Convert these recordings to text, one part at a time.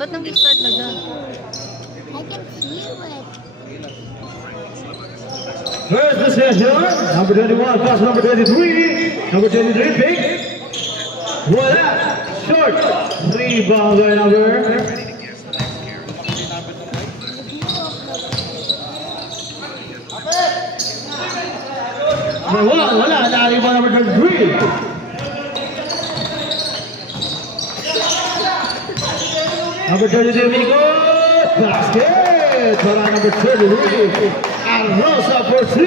Ba't nag-start na dyan? I can feel it. First possession, number 21, pass number 23. Number 23, big. Voila! Short. Rebound by number. Number 1, wala. Rebound number 23. Number 32, Miko. Basket. Para number 33. And Rosa for 2.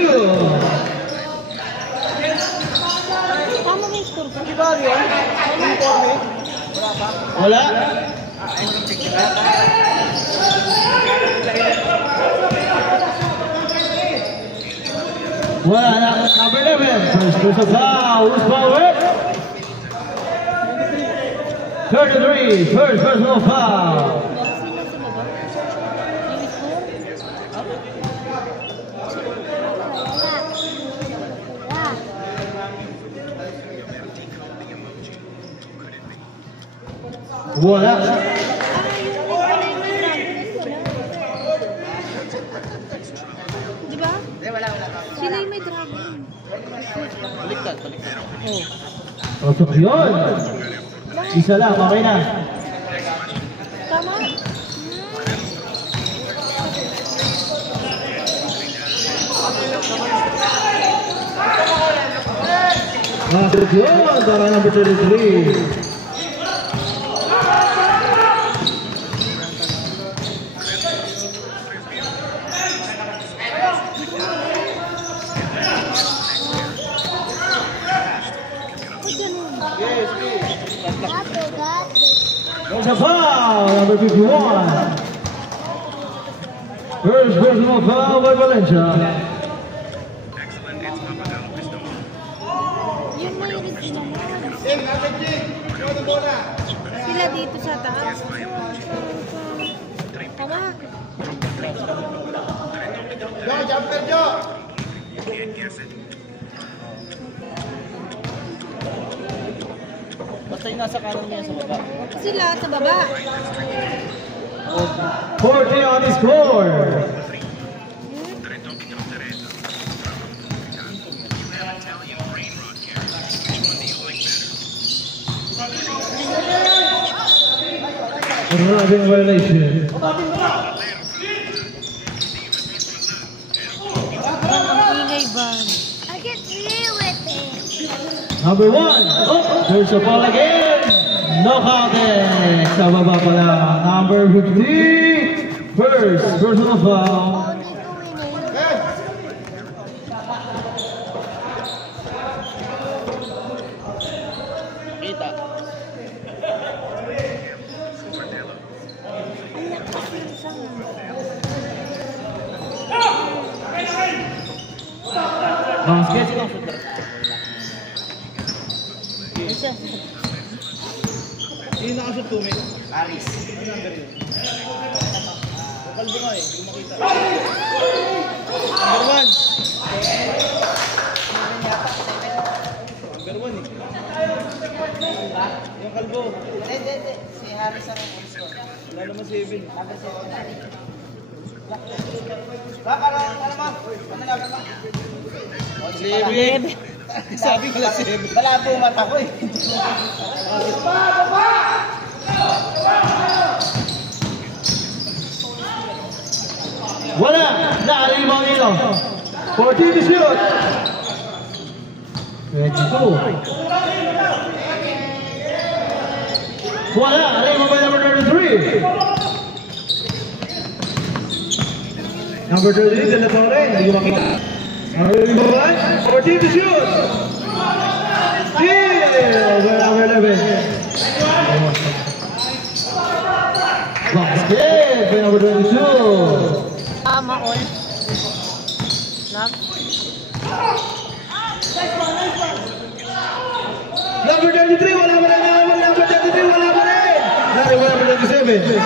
Tama may score ko. Di ba yun? Ano yung forme? Wala pa? Wala. Wala. Number 11. First personal foul. Who's forward? 33. First personal foul. Wala. Diba? Wala. Sila yung may dragon. Baliktad. Oh. Pasok yun. Isa lang, okay na. Tama? Pasok yun. Para number 33. There's a foul, number 51. First personal foul by Valencia. Yun na yung sila dito sa taas. Tama. Jumper, Jo! Basta yung nasa kanan niya sa baba. Sila sa baba. 40 on the score. Driving violation. Ingay ba? I can feel it. Number 1. Oh, there's a ball again. Knockout sa baba pala. Number 50. First personal foul. Kita. Basket. Sino nakashoot 2 minutes? Paris. Ano number yun? Kalbo nga eh, hindi makita. Number 1. Number 1 eh. Yung kalbo. Hindi. Si Harris ang score. Wala naman 7. Number 7. Ano ma'am? Ano number ma'am? 7. Sabi ko lang 7. Malabo mata ko eh. Wala. Naka-rebound dito. 14 to shoot. 22. Wala. Rebound by number 33. Number 33, De La Torre. Hindi ko makita. Rebound. 14 to shoot. Steal by number 11. Basket by number 22. Tama all. Love. Number 33, wala pa rin. Number 33, wala pa rin. Number 27.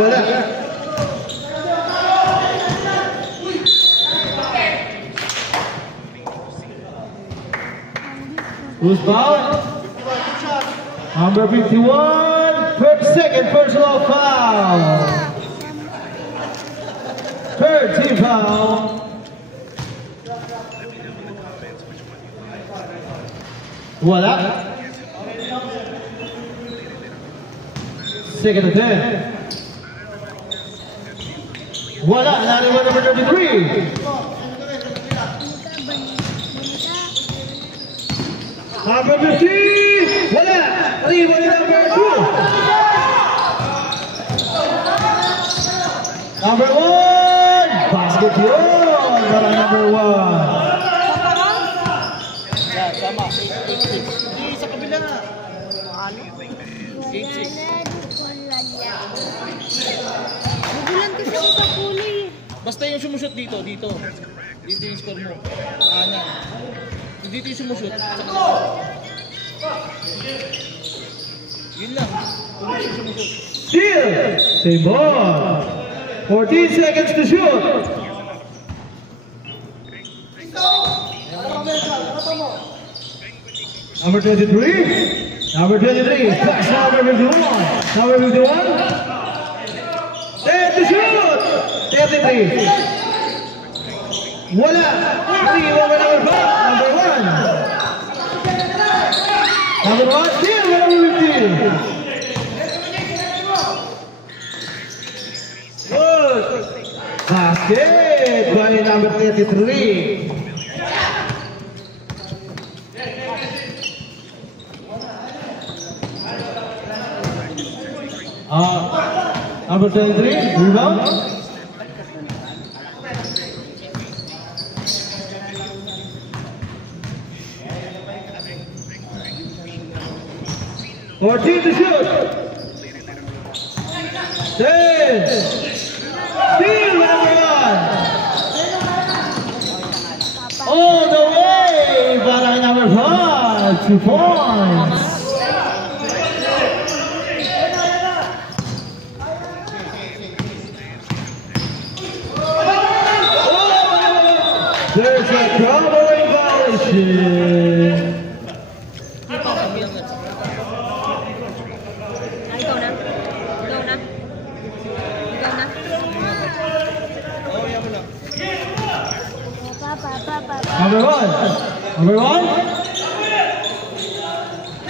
Wala. Who's foul? Number 51, second personal foul. Third team foul. Wala. Second attempt. Wala. Nariwan number 33. Number 50. Wala. Nariwan number 2. Number 1. Basket yun. Para number 1. Yan, tama. 8-6. Hindi, sa kabila nga. Ano? 8-6. Magulan kasi ako sa kulay. Basta yung sumushoot dito. Dito yung score mo. Kanan. Dito yung sumushoot. Yun lang. Kung yung sumushoot. Steal. Same ball. 14 seconds to shoot. Number 23. Number 23. Pass number 51. Number 51. 10 to shoot. 33. Wala. 3 over number 5. Number 1. Number 1. Steal. Number 15. Good. Basket by number 33. Number 23, rebound. Fourteen to shoot. 10. Steal number 1. All the way para number 5. 2 points. There's a covering violation. Ikaw na. Ikaw na. Ikaw na. Number 1. Number 1.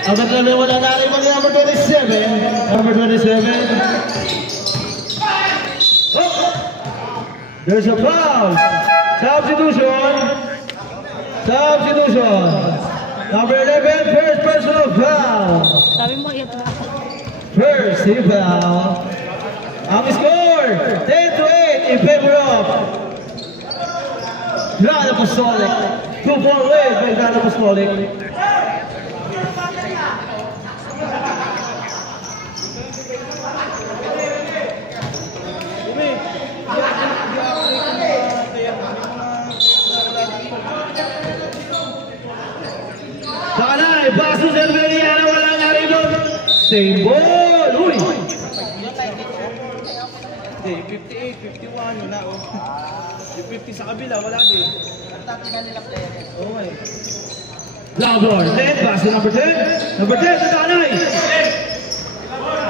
Number 7, wala na rin mga number 27. Number 27. Oh! There's a foul. Substitution. Substitution. Number 11, first personal foul. Sabi mo, iyak na ako. First team foul. Ang score, 10 to 8 in favor of Gran Apostolic. 2-4 lead by Gran Apostolic. Tanay, pass to Cerveriano, wala na rin doon. Same ball. Uy! Hindi, 58, 51, wala oh. Yung 50 sa kabila, wala din. Tatingan nila player. Oo nga eh. Loudor, 10, pass to number 10. Number 10 sa Tanay.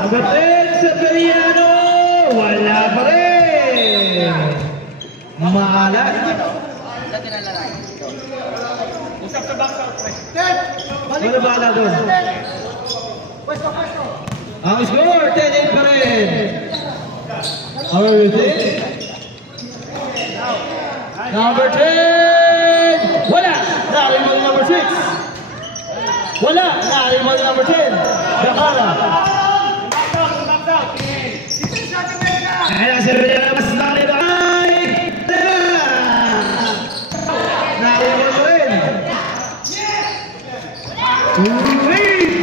Number 10 sa Cerveriano. Wala pa rin. Maalat. Dati na lalaki. Usap sa box out. Wala bahala doon. Ang score, 10-8 pa rin. Number 15. Number 10. Wala. Narinig number 6. Wala. Narinig number 10. Dakala. Kaya sa rin na mas narinig. Ay! Narinig mo rin. 3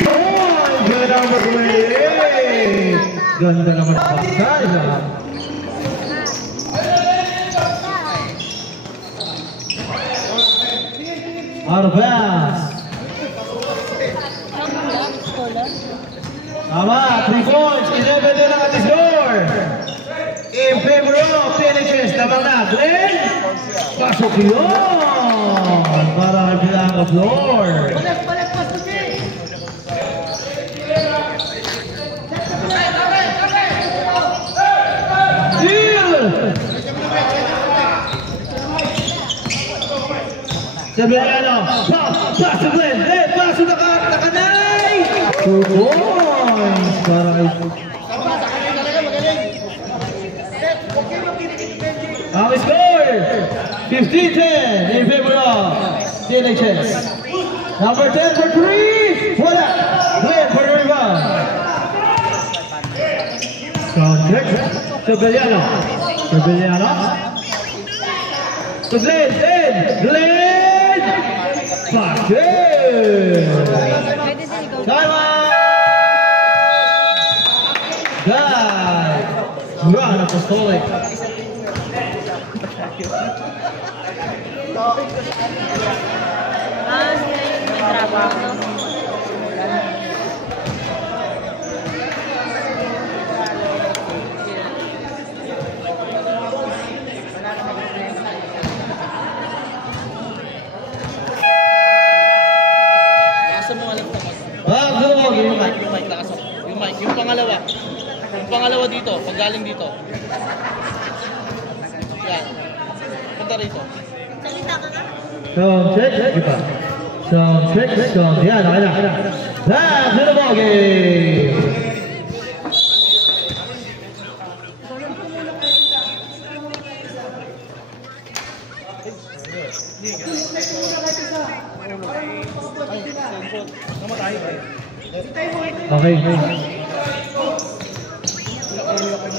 points. Good number 28. Ganda naman sa pagkaya. Out of bounds. Tama, 3 points. 11 din ang ating score. In favor of PNHS. Lamang na, Glenn. Pasok yun. Para bilang ang floor. Severiano. Pass to Glenn. Pass to Takanay. 2 points para kay... Ang score, 15-10 in favor of DNHS. Number 10 for 3, wala. Glenn for the rebound. Check. Severiano. To Glenn. Pass it. Time out. Guys, run apostolic. Sila yung may trabaho, no? Yung pangalawa dito, pag galing dito. Yan. Punta rito. Sound check. Yan, okay na. Back to the ball game. Okay.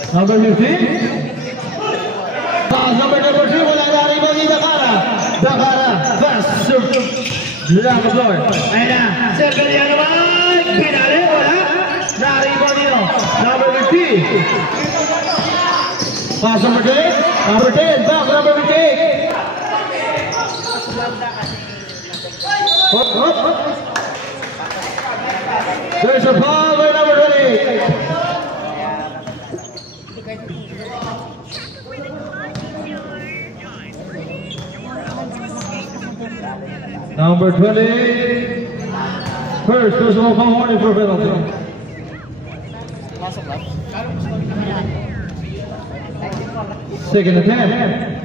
Number 15. Number 2, wala na rin bang Dakara. Fast. Drop the floor. Ayun na. Severiano naman. Pinali. Wala. Nariba nito. Number 15. Pass number 10. Number 10. Back number 15. Hop. There's a foul by number 20. Number 20. First personal foul warning for penalty. Second attempt.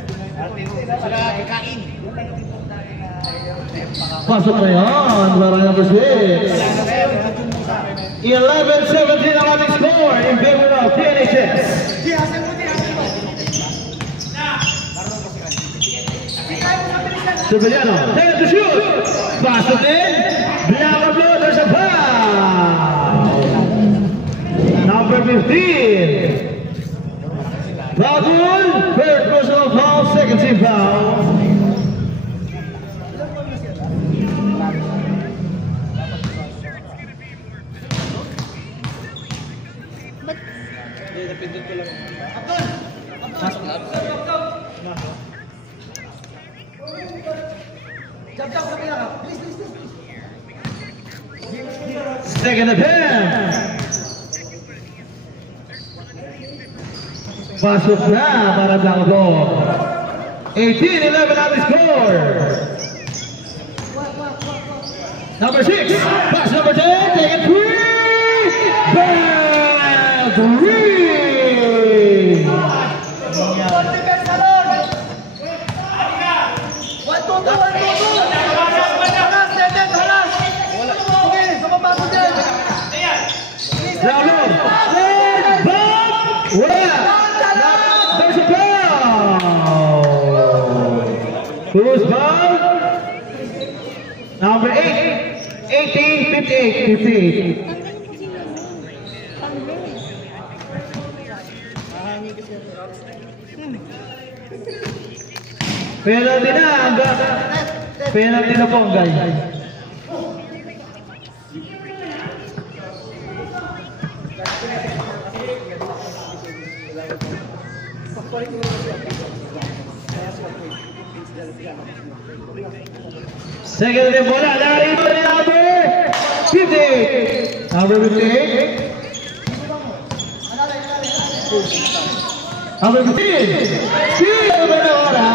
Pasok na yan para number 6. 11-17 ang ating score in favor of DNHS. Severiano, take to shoot. Pass it in. Black and blue, there's a foul. Number 15. Foul. First personal foul, second team foul. Second attempt. Pasok na para Blanco. 18-11 on the score. Number 6. Pass number 10. Take it 3. Bang! 3. Who's foul? Number 8. 58. Penalty na hanggang. Penalty na po hanggang. Second attempt bola dari number 50. Number 58. Number 15. Sino ba na ora?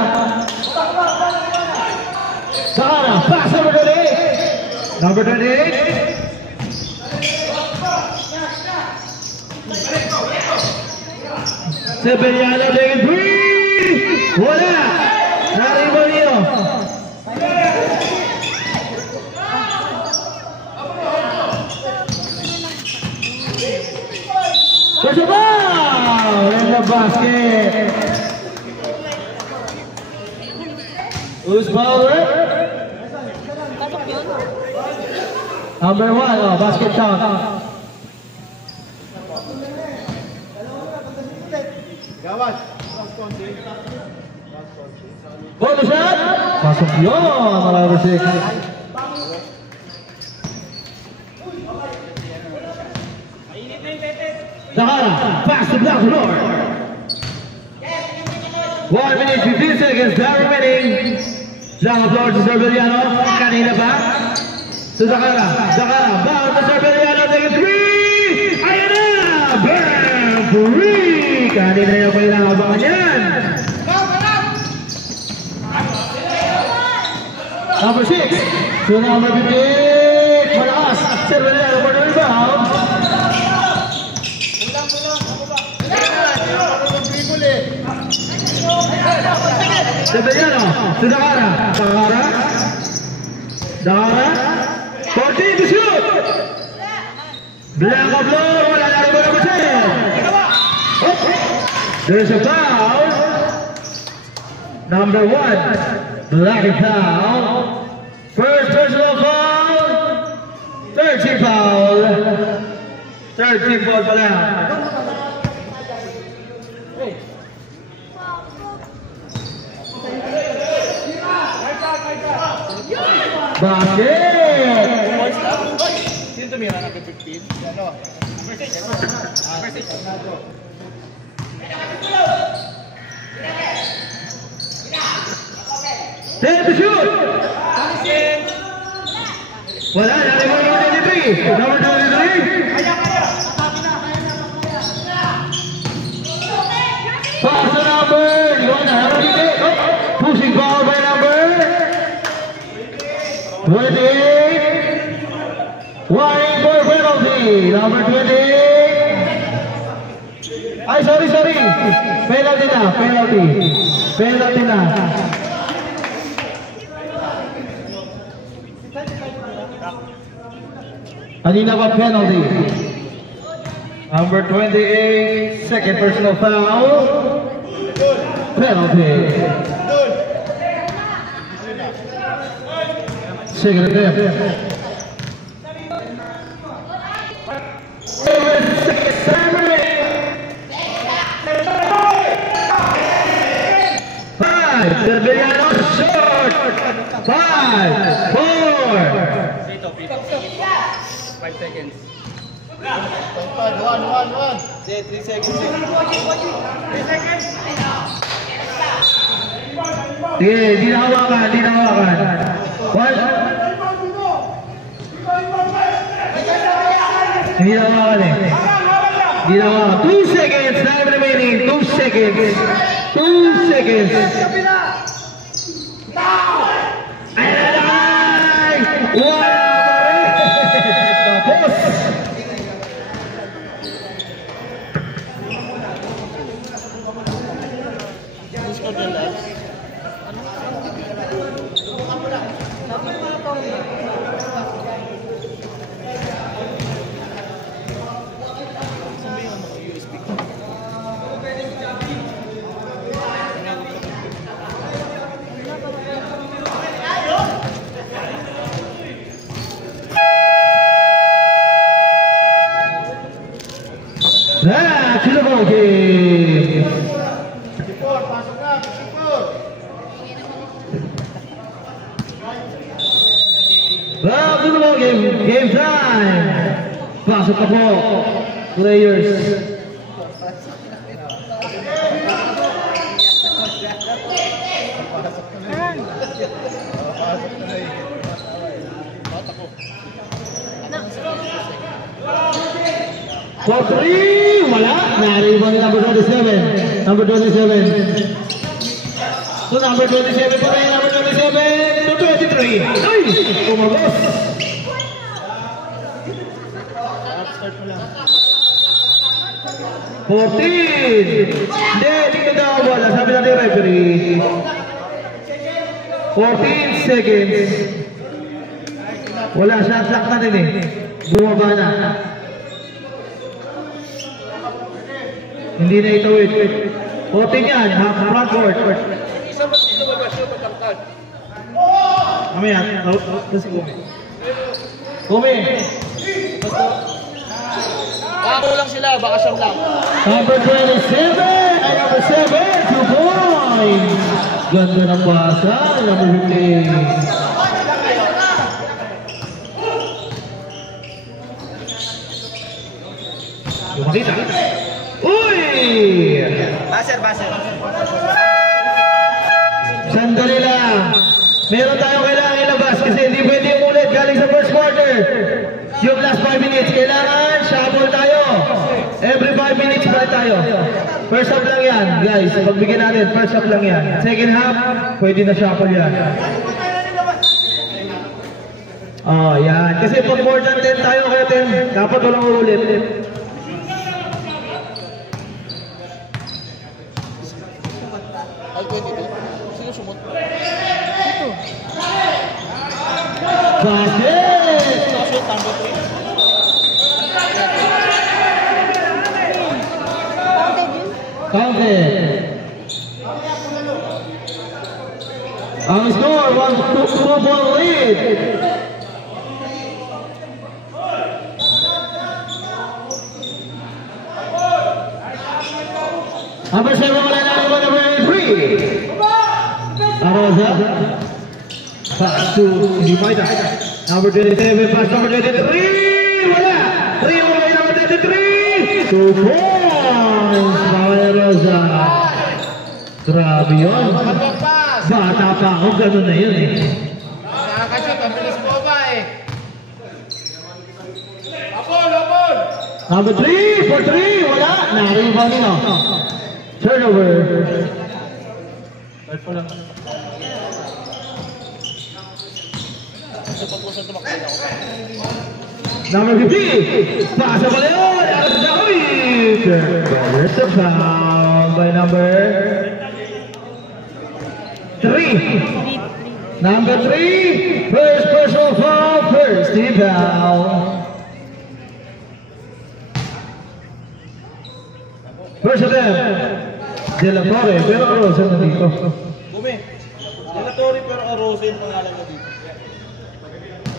Sahara, pass number 28. Number 28. Severiano taking 3. Wala. Nariba niyo. basket. Who's bowler? Pasok yun. Number 1, oh, basket count. Gawad. Ball shot. Pasok yun, number 6. Sahara, pass the block floor. 1 minute 15 seconds, time remaining. Down the floor to Cerveliano. Kanina pa. To Sahara, bound to Cerveliano, take a 3. Ayan na! Bam! 3! Kanina yung kailangan yan. Number 6 to number 15. Malakas. Cerveliano for the rebound. Cerveliano to Dakara. Dakara. 14 to shoot. Black of blow. Wala na rin number 10. There's a foul. Number 1. Black and foul. First personal foul. 13 foul. 13 foul pala. Basket! Sino tumira na 15? Ano? Ten to shoot! Wala, number 23. Number 23. Pass the number. You want to have a pushing ball by number 28. Warning for penalty. Number 28. Ay, sorry. Penalty na. Penalty na. Kanina pa penalty. Number 28, second personal foul. Penalty. Second attempt. 5, Cerveliano short. 5, 4. 5 seconds. 1. 3 seconds. Sige, di na hawakan. What? Hindi na hawakan eh. 2 seconds, time remaining. 2 seconds. Ay! Wala pa rin! Tapos! Back to the ball game. 54, pasok na, 54. Back to the ball game. Game time. Pasok na po. Players. For 3, wala. Nariban ni number 27. Number 27. So number 27 pa rin. Number 27 to 23. Ay! Kumagos. Start mo lang. 14. Hindi, dito daw wala. Sabi natin referee. 14 seconds. Wala, shot clock natin eh. Bumaba na. Hindi na itawid. Voting yan, front court. Isa ba sino lumabas yun? Matangkad. Mamaya, kasi Kumi. Kumi! Baka lang sila, baka siyam lang. Number 27 ay number 7, 2 points. Ganda ng basa, number 15. Yung makita. Uy! Baser. Sandali lang. Meron tayong kailangan ilabas kasi hindi pwede umulit galing sa first quarter. Yung last 5 minutes, kailangan shuffle tayo. Every 5 minutes balik tayo. First half lang yan, guys. Pagbigyan natin, first half lang yan. Second half, pwede na shuffle yan. Oh, yan. Kasi pag more than 10 tayo, kaya 10, dapat walang uulit. Ay, 22. Sino sumot? Basket! Sino number 3? Counted. Ang score, 1-2 ball lead. Number 7 wala na rin number 3. Arosa. Pass to Limaita. Number 27, pass number 23. Wala. 3 wala number 23. 2 points. Bawal Arosa. Grabe yun. Bata pa ako, gano'n na yun eh. Nakakashoot, ang bilis mo ba eh. Apol! Number 3 for 3. Wala. Narinig nyo. Turnover. Number 50. Pasa pa yun. There's a foul by number 3. Number 3. First personal foul. First team foul. First attempt. De La Torre. Pero Arosa na dito. Bumi. Delatori pero Arosa yung pangalan na dito.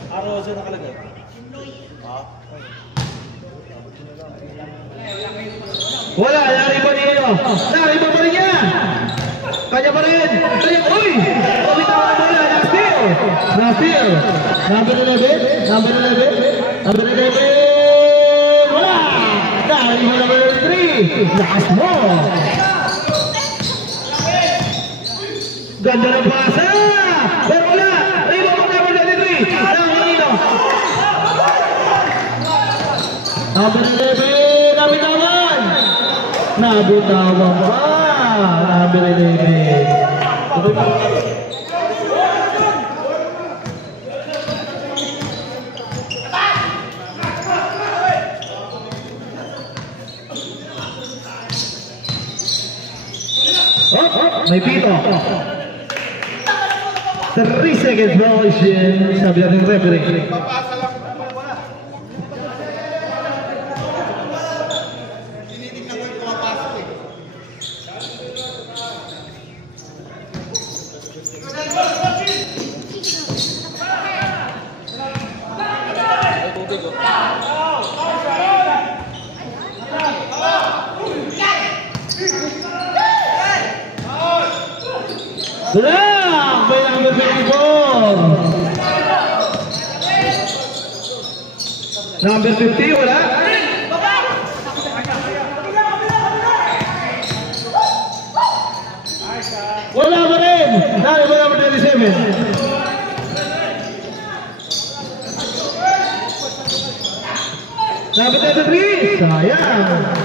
Arosa nakalagay. Wala, nariba niyo. Nariba pa rin niya. Kanya pa rin. Uy! Kumitawa na bola. Na-steal. Na-steal. Number 11. Number 11. Number 11. Wala. Nariba number 3. Last ball. Ganda ng pasa. Pero wala. Nariba pa number 23. Nakakanino. Number 11. Nabitawan. Nabitawan pa. Number 11. May pito. 3 seconds violation. Sabi natin referee. Serang by number 54. Number 50 wala. Wala pa rin. Dahil wala number 27. Number 33. Sayang.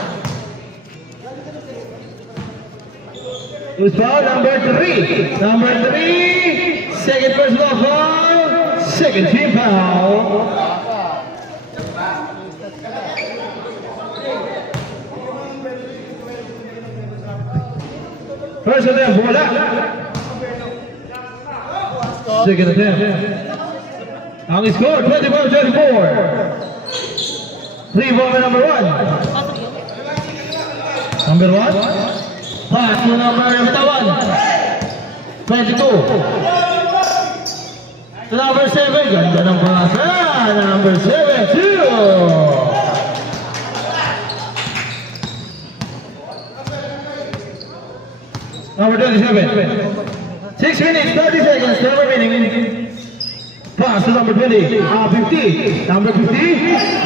Who's foul? Number 3. Number 3. Second personal foul. Second team foul. First attempt, wala. Second attempt. Ang score, 25-24. Rebound number 1. Number 1. Pass to number 22. To number 7. Ganda ng pass. Number 7, 2. Number 27. 6 minutes, 30 seconds, still remaining. Pass to number 20. 50. Number 50.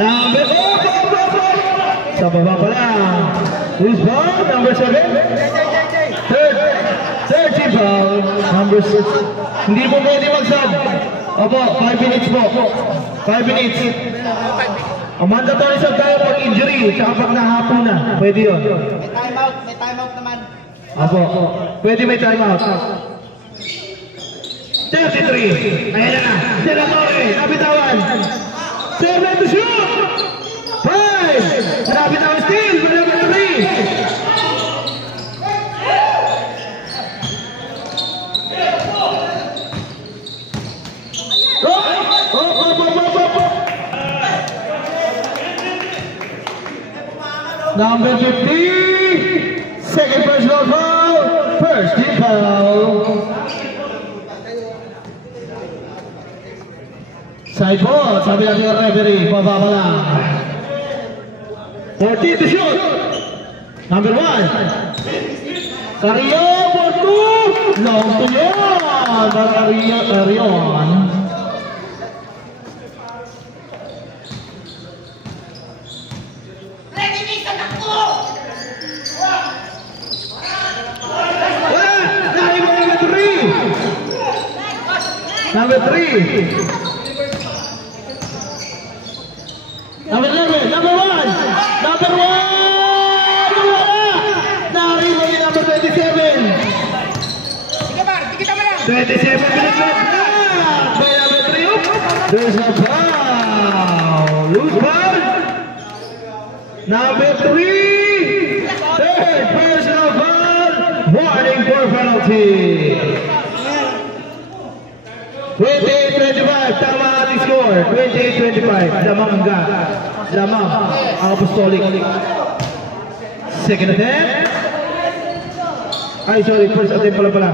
Number 4. Sa baba pa lang. Who's ball? Number 7. Third team foul. Number 6. Hindi po pwede mag-sub. Opo, 5 minutes po. 5 minutes. Ang mandatory sub tayo pag injury. Tsaka pag nahapon na. Pwede yun. May timeout naman. Opo, pwede may timeout. 33. Ayan na. De La Torre. Nabitawan. 7 to shoot. 5. Nabitawan still. Number 3. Number 50. Second personal foul. First team foul. Side ball, sabi natin yung referee, pababa lang. 14 to shoot. Number 1. Carrillo for 2. Long to yun. Carrion. Number 3. Number 11. Number 1. Number 1. Wala. Naribo ni number 27. Sige ba? Tikita mo lang. 27 minutes left na. By number 3. There's a foul. Loose ball. Number 3. Third personal foul. Warning for penalty. 28-25, tama ating score. 28-25, Lamang, Apostolic. Second attempt. Ay, sorry, first attempt pala.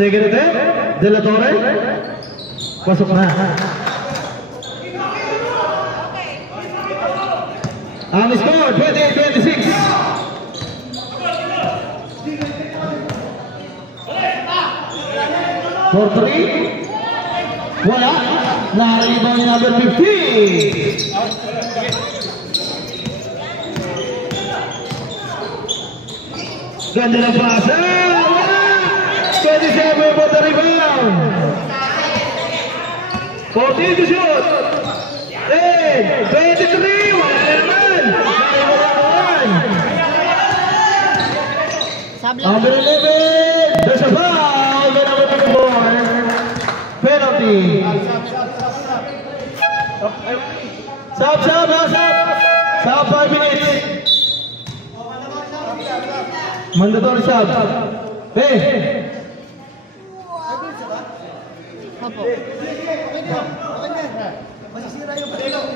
Second attempt, De La Torre. Pasok na. Ang score, 28-26. For 3. Wala. Naribaw ni number 50. Ganda ng pasa. Wala. 27 for the rebound. 14 to shoot. 10, 23. Wala na naman. Number 11, there's a foul. The number 24, penalty. Stop, 5 minutes. Mandatory sub. Hey. Opo.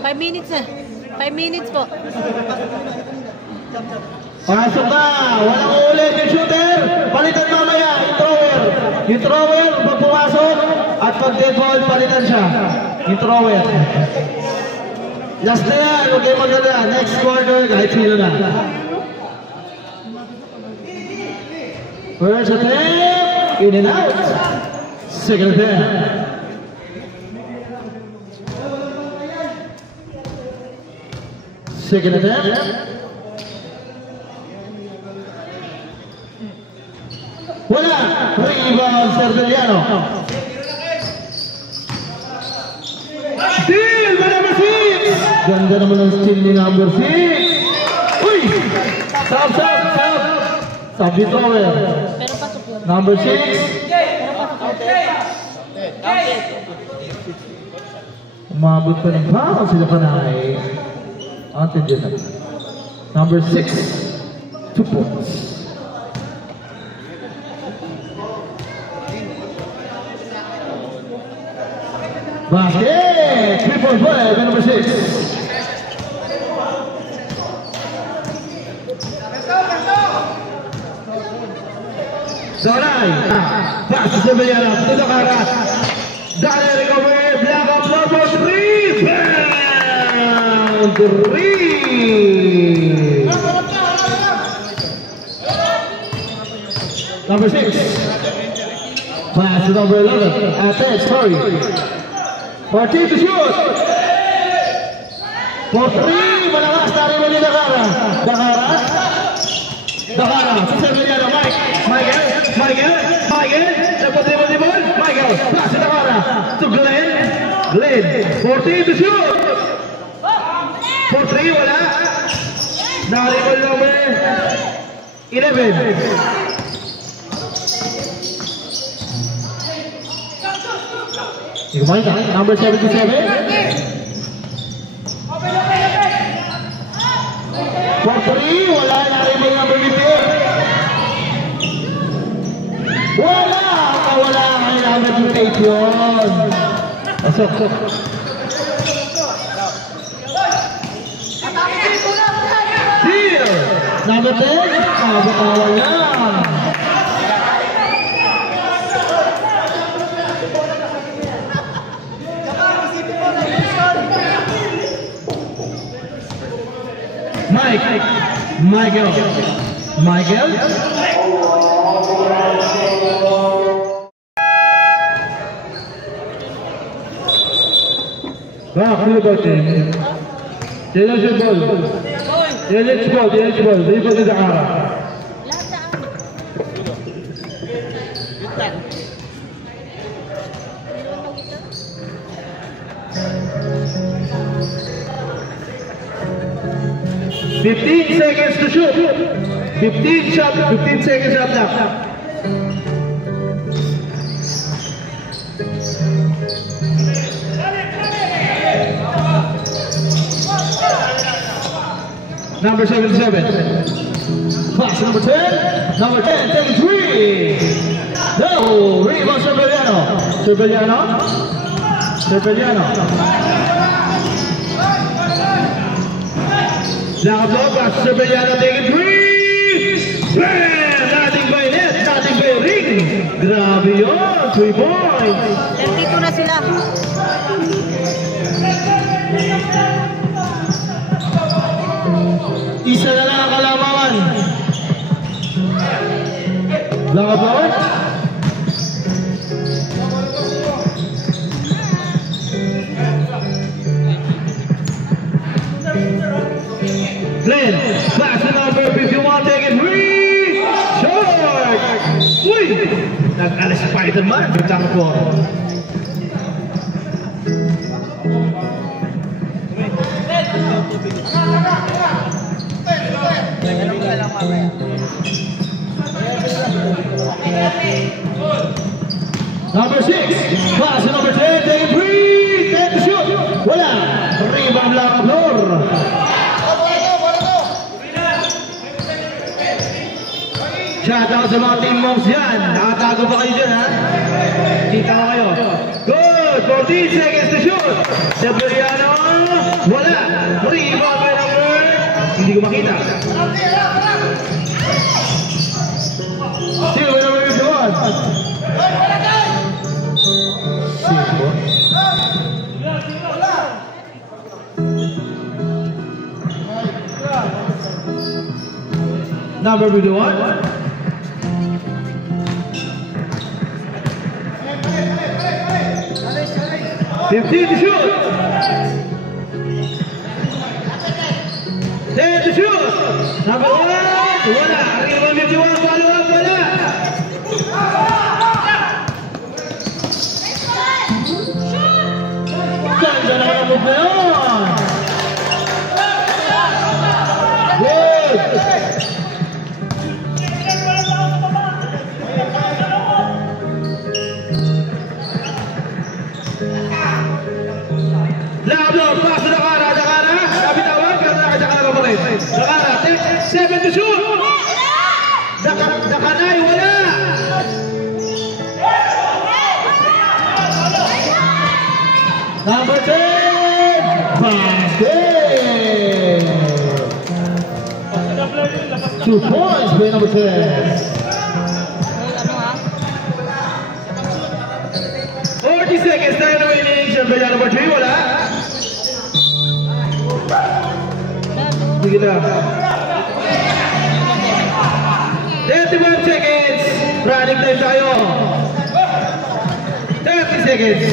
5 minutes eh. 5 minutes po. Pasok na! Walang ulit yung shooter! Palitan mamaya yung thrower! Yung thrower, pag pumasok, at pag dead ball, palitan siya. Yung thrower. Last na yan, huwag kayo maganda. Next quarter, kahit sino na. First attempt, in and out. Second attempt. Second attempt. Wala! Rebound, Sardeliano. Steal by number 6! Ganda naman ang steal ni number 6. Uy! Stop! Stop the thrower. Pero pasok yun. Number 6. Pero pasok yun. Umabot pa ng foul sila Panay. Atin dyan na. Number 6. 2 points. Basket! 3-point play by number 6. Donay! Pass to Sevillano. To the Karas. Dali recovery. Black up number 3. Bam! 3! Number 6. Pass to number 11. Attacks, Curry. 14 to shoot. For 3. Malakas. Dari mo ni Dakara. Dakara. To Sevillano. Michael. Dribble. Michael. Pass to Dakara. To Glenn. 14 to shoot. For 3. Wala. Dari mo number 11. Kumain number 77. For 3, wala na rin yung number 58. Wala ang number 58 yun. Pasok. Steal! Number 10, bawal na. Michael. Back to the team. Challenge ball. Leave it to the Ara. 15 seconds to shoot. 15 seconds shot left. Number 77. Pass number 10. Number 10, take 3. No, rebound Sevillano. Now pass Sevillano taking 3. Bam! Nothing by net, nothing by ring. Grabe yun, 3 points. 32 na sila. Isa na lang ang kalamangan. Lakapon. Glenn, pass to number 51, take it 3. Short. Uy! Nag-alis Spider-Man. Bintang ko. Number 6, pass to number 10, take it 3. Take the shoot. Wala. Rebound lang ang floor. Shout out sa mga team moms dyan. Nakatago ba kayo dyan, ha? Kita ko kayo. Good! 14 seconds to shoot. Sevillano. Wala. Rebound by number. Hindi ko makita. Steal by number 51. Number 51. 15 to shoot. 10 to shoot. Number 1. Wala. Rebound 51. Follow up. Wala. Ganda naman ang move na yun. Good. Lablo, pass to Dakara. Kapitawag, Dakara pa rin. Dakara, 7 to shoot. Dakanay, wala. 2 points by number 10. Ano ha? 40 seconds tayo remaining. Siyempre yan number 3, wala. Sige na. 31 seconds. Running time tayo. 30 seconds.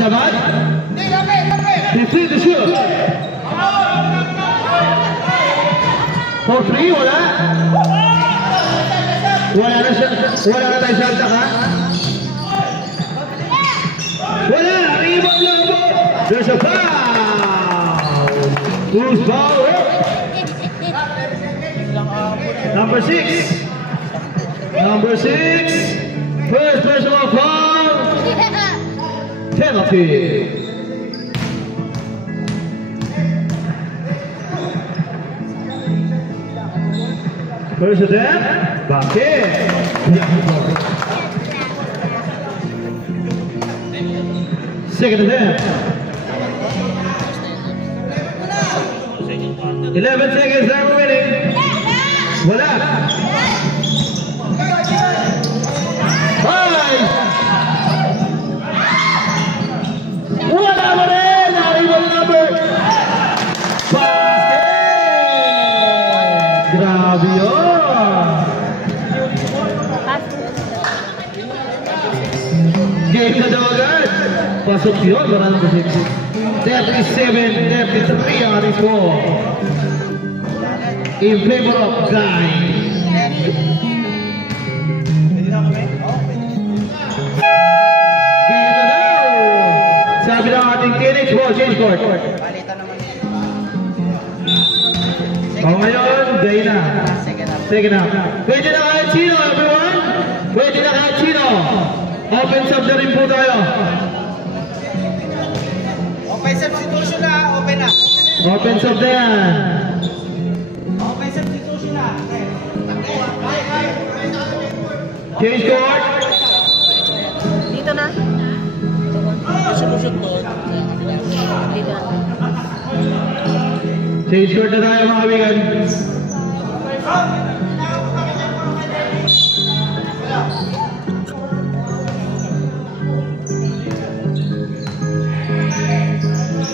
Sabat. 15 to shoot. For 3, wala. Wala na siya. Wala na tayo salta ka. Wala. Rebound lang po. There's a foul. Who's foul? Number 6. Number 6. First personal foul. Penalty. First attempt. Back in. Second attempt. 11 seconds are remaining. Wala. 5. Wala mo rin. Arrival number. Basket. Grabe yun. Game na daw agad. Pasok yun. Maraming pasok. 37-33 ang ating score. In favor of Guy. Game na daw. Sabi ng ating teenage ball, change court. O ngayon, Guy na. Second half. Pwede na kahit sino, everyone. Pwede na kahit sino. Open sub na rin po tayo. Open substitution na, open na. Open sub na yan. Open substitution na. Change court. Dito na. Sumusot doon. Dito na. Change court na tayo mga kaibigan.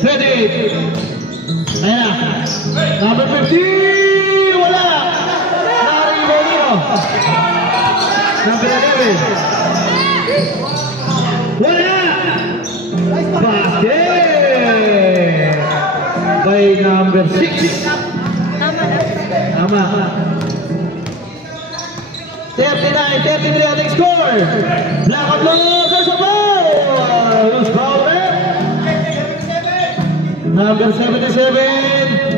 Ready. Ayan na. Number 50. Wala. Naribo nyo. Number 11. Wala. Basket. By number 6. Tama na. Tama. 39-33 ating score. Black and blue. There's a ball. Who's fouled? Number 77,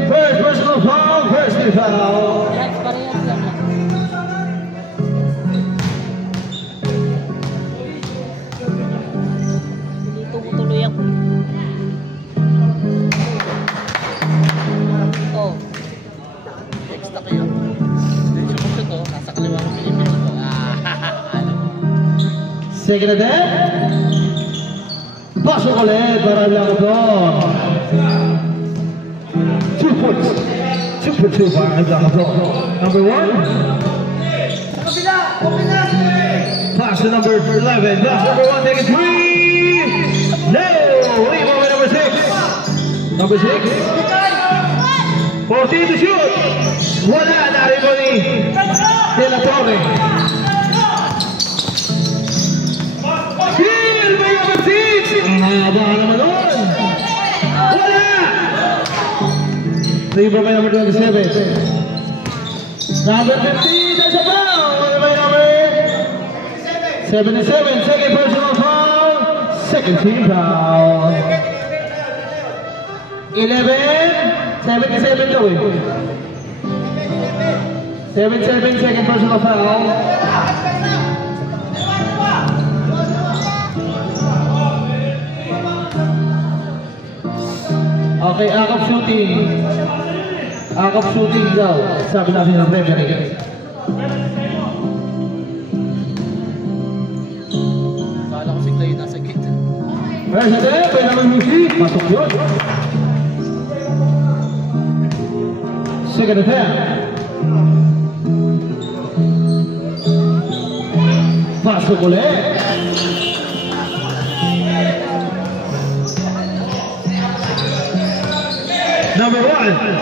first personal foul, first foul. Parehas lang. Dito mo tuloy ako. Oh. Next na kayo. Sumusot to, nasa kaliwa ko pinipin ko. Second attempt. Pasok ulit para lang ito. 2 points. 2 for 2 para lang ito. Number 1. Pass to number 11. Pass number 1, take it 3. No! Rebound by number 6. Number 6. 14 to shoot. Wala na rebound ni De La Torre. Steal by number 6. Ang haba naman doon. Wala! Rebound by number 27. Number 15, there's a foul. By number 77, second personal foul. Second team foul. 11, 77 daw eh. 77, second personal foul. Okay, akap shooting. Akap shooting daw. Sabi natin ng referee. Kala ko sigla yun nasa gate. First attempt, by number 50. Pasok yun. second attempt. Pasok ulit. Number 1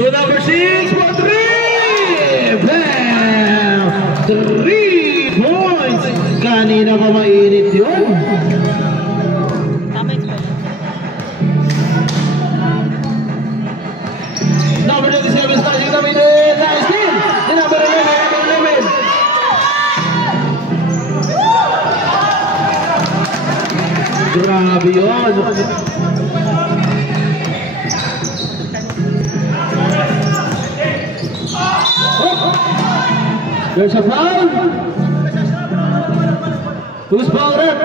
to number 6 for 3. Bam! 3 points. Kanina pa mainit yun. Tama yung Number 27 starting kami ni Nice Team. The number 11. Grabe yun. There's a foul. Who's foul rep?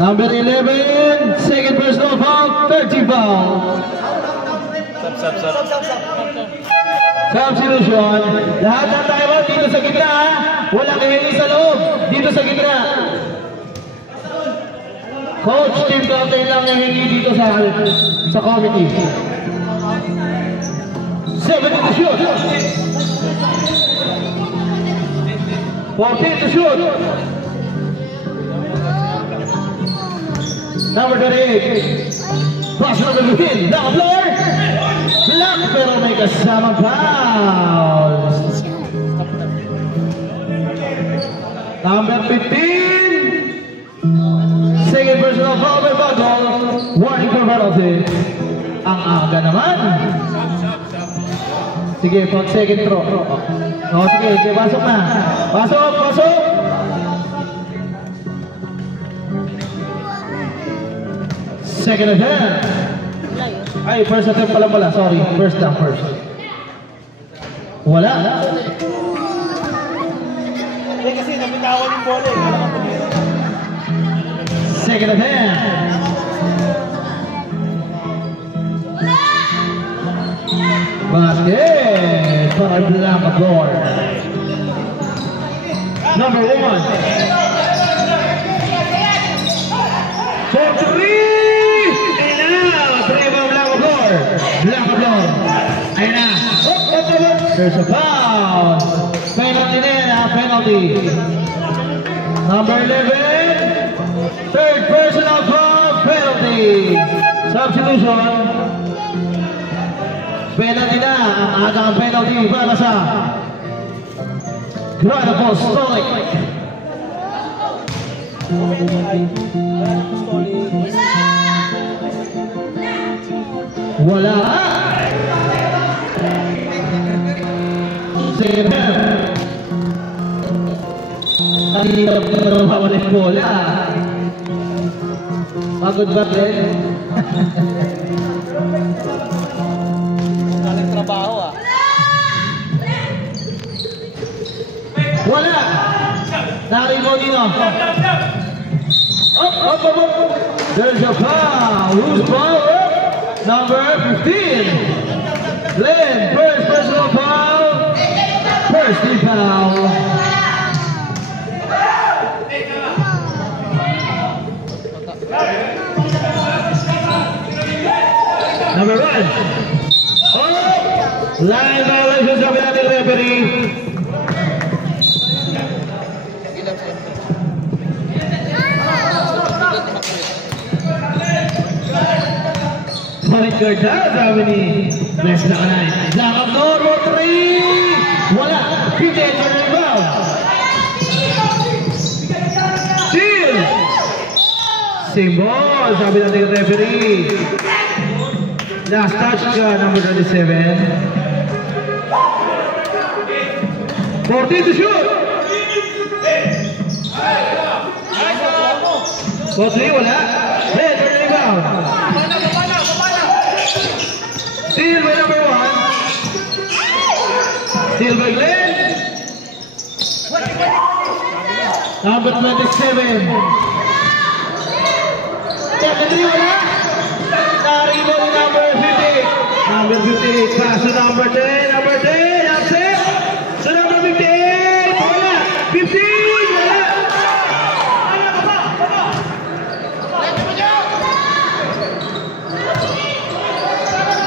Number 11, second personal foul, 30 foul. Substitution. Lahat ng tayo dito sa gitna. Walang hihingi sa loob. Dito sa gitna. Coach, team captain lang hihingi dito sa committee. 7 to shoot. 14 to shoot. Number 38. Pass number 15. Down floor. Block pero may kasama foul. Number 15. Second personal foul by Bagol. Warning for penalty. Ang aga naman. Sige, pag second throw. Sige, pasok na. Pasok. Second attempt. Ay, first attempt pala. Sorry, first down first. Wala. Hindi kasi nabitawan yung bola eh. Wala kang tumira. Second attempt. Basket para Blackboard. Number 1. For 3. And now, 3 from Blackboard. Ayun na. There's a foul. Penalty din, penalty. Number 11. Third personal foul, penalty. Substitution. Penalty na, ang agang penalty para sa Grana Apostolic. Wala. Second half. Ang hirap na mawala yung bola. Pagod ba din? Trabaho ah. Wala! Naribo dito. Up. There's a foul. Who's foul? Number 15. Glenn, first personal foul. First team foul. Number 1. Line violation sabi natin referee. Point guard na sabi ni Bless na kanay. Lakab Norbo 3. Wala. 58 for the rebound. Steal. Same ball sabi natin referee. Last touch ka number 27. 14 to shoot. 4-3 wala. Head for the rebound. Steal by number 1. Steal by Glenn. Number 27. 7-3 wala. Naribo ni number 58. Number 58 pass to number 10. Number 10. That's it. So number 58. Wala. 15. Wala.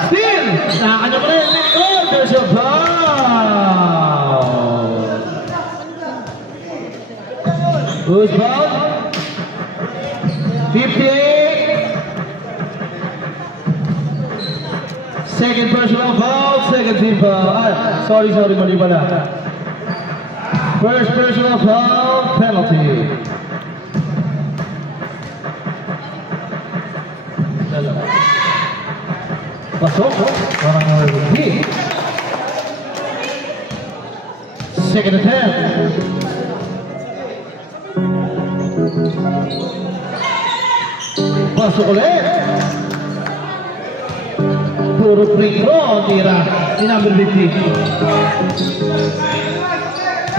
Steal. Sa kanya pa rin, Nicole, there's a foul. Who's foul? 58. Second personal foul, second team foul. Ah, sorry, mali pala. First personal foul, penalty. Pasok, parang hindi. Second attempt. Pasok ulit. Puro free throw, tira ni number 50.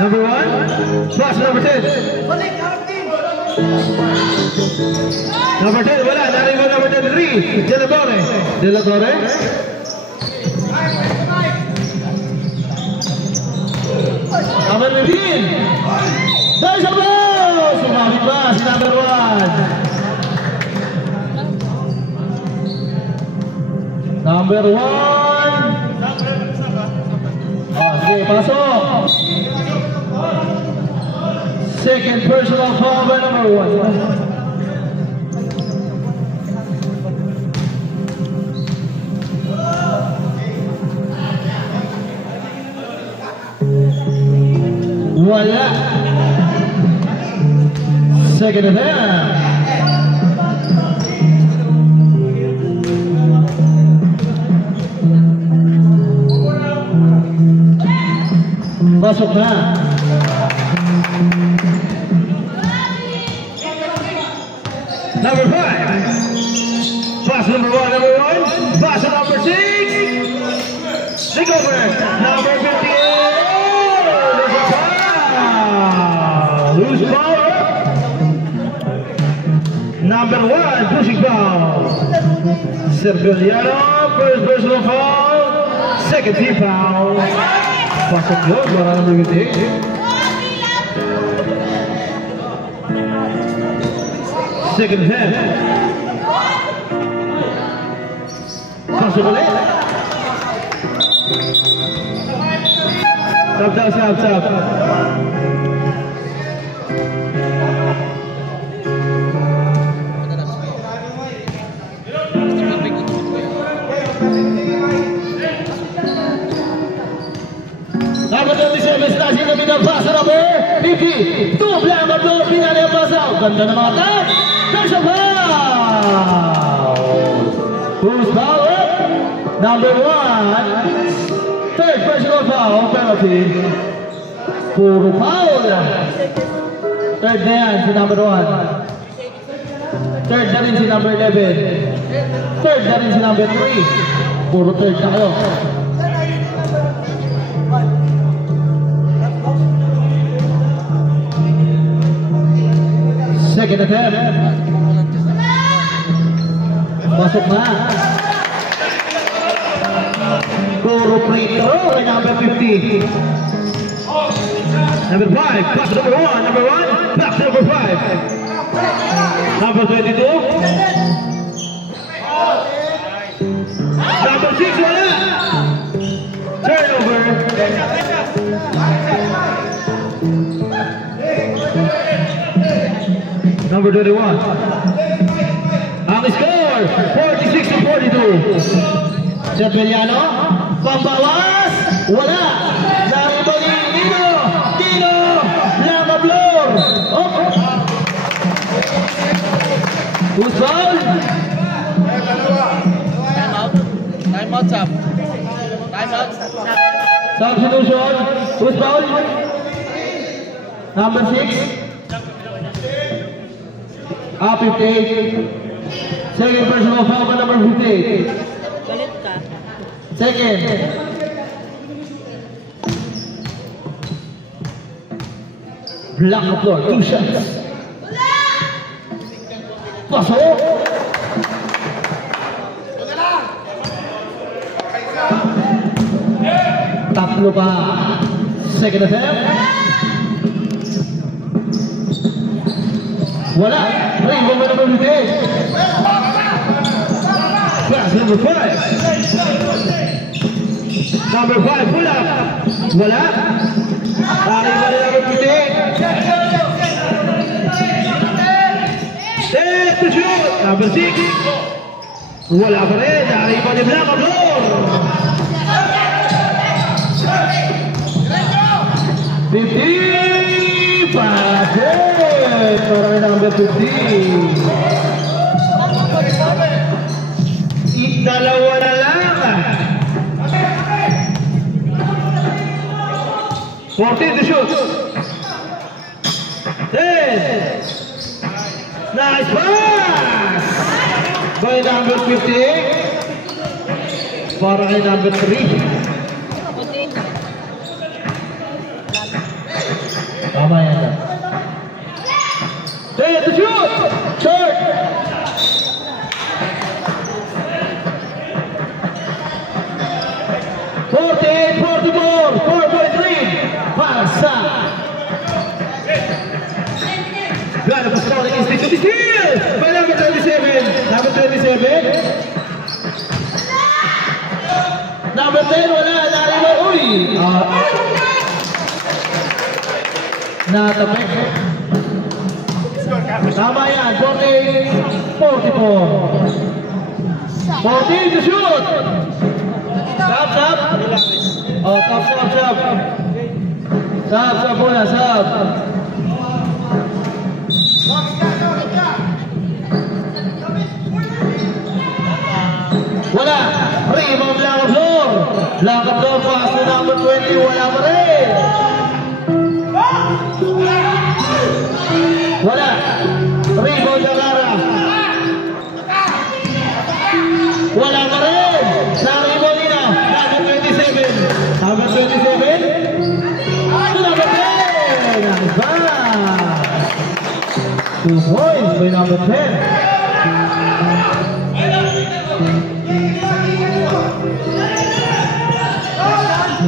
Number 1, pass number 10. Number 10, wala. Narinig number 10, 3. De La Torre. Number 15. There's a ball! Sumabit ba si number 1? Number 1. Okay, pasok. Second personal foul by number 1. Wala. Second attempt. Pasok na. Number 5. Pass number 1, Pass number 6. Take over. Number 58. Loose ball. Number 1, pushing foul. Sergiliano, first personal foul. Second team foul. Pasok yun, para number 58. Second attempt. Pasok ulit. Stop. Number 27, Stasi na binabasa number 50. Doble ang maglo, pinalabasa. Ganda ng mga tag. There's a foul. Who's foul? Number 1. Third personal foul, penalty. Puro foul. Third na yan si number 1. Third na rin si number 11. Third na rin si number 3. Puro third na kayo. Second attempt. Pasok na. Puro free throw kay number 50. Number 5, pass number 1, pass number 5. Number 22. Number 6, wala. Turnover. Number 21. Ang score, 46-42. Sergiliano, pambawas, wala. Nakibagin, Tino, Lamablor. Who's foul? Time out, Sam. Substitution, who's foul? Number 6. 58. Second personal foul by number 58. Galit ka. Second. Block the floor. 2 shots. Pasok. Tatlo pa. Second attempt. Wala. Rainbow by number 58. Pass number 5. Number 5, pull up. Wala. Tari ba rin number 15? Set to shoot. Number 6. Wala pa rin. Tari ba ni Blanca Flor? 15. Paset. Para number 15. Dalawa na lang. 14 to shoot. 10. Nice pass by number 50. Para kay number 3. Tama yan. 10 to shoot. Short. 44, 4.3, pasa. Got a scoring instinct to the steal by number 27. Number 27. Number 10, wala. Nariba, uy. Natapik. Tama yan, 48, 44. 14 to shoot. Stop, stop. Oh, stop, stop, stop. Stop, stop muna, stop. Wala. Rebound Blanca Flor. Blanca Flor pass to number 20. Wala pa rin. Wala. Rebound Jagara. Wala pa rin. Sa rebound nila. Number 27. Number 27. To number 10. Nice pass. 2 points by number 10.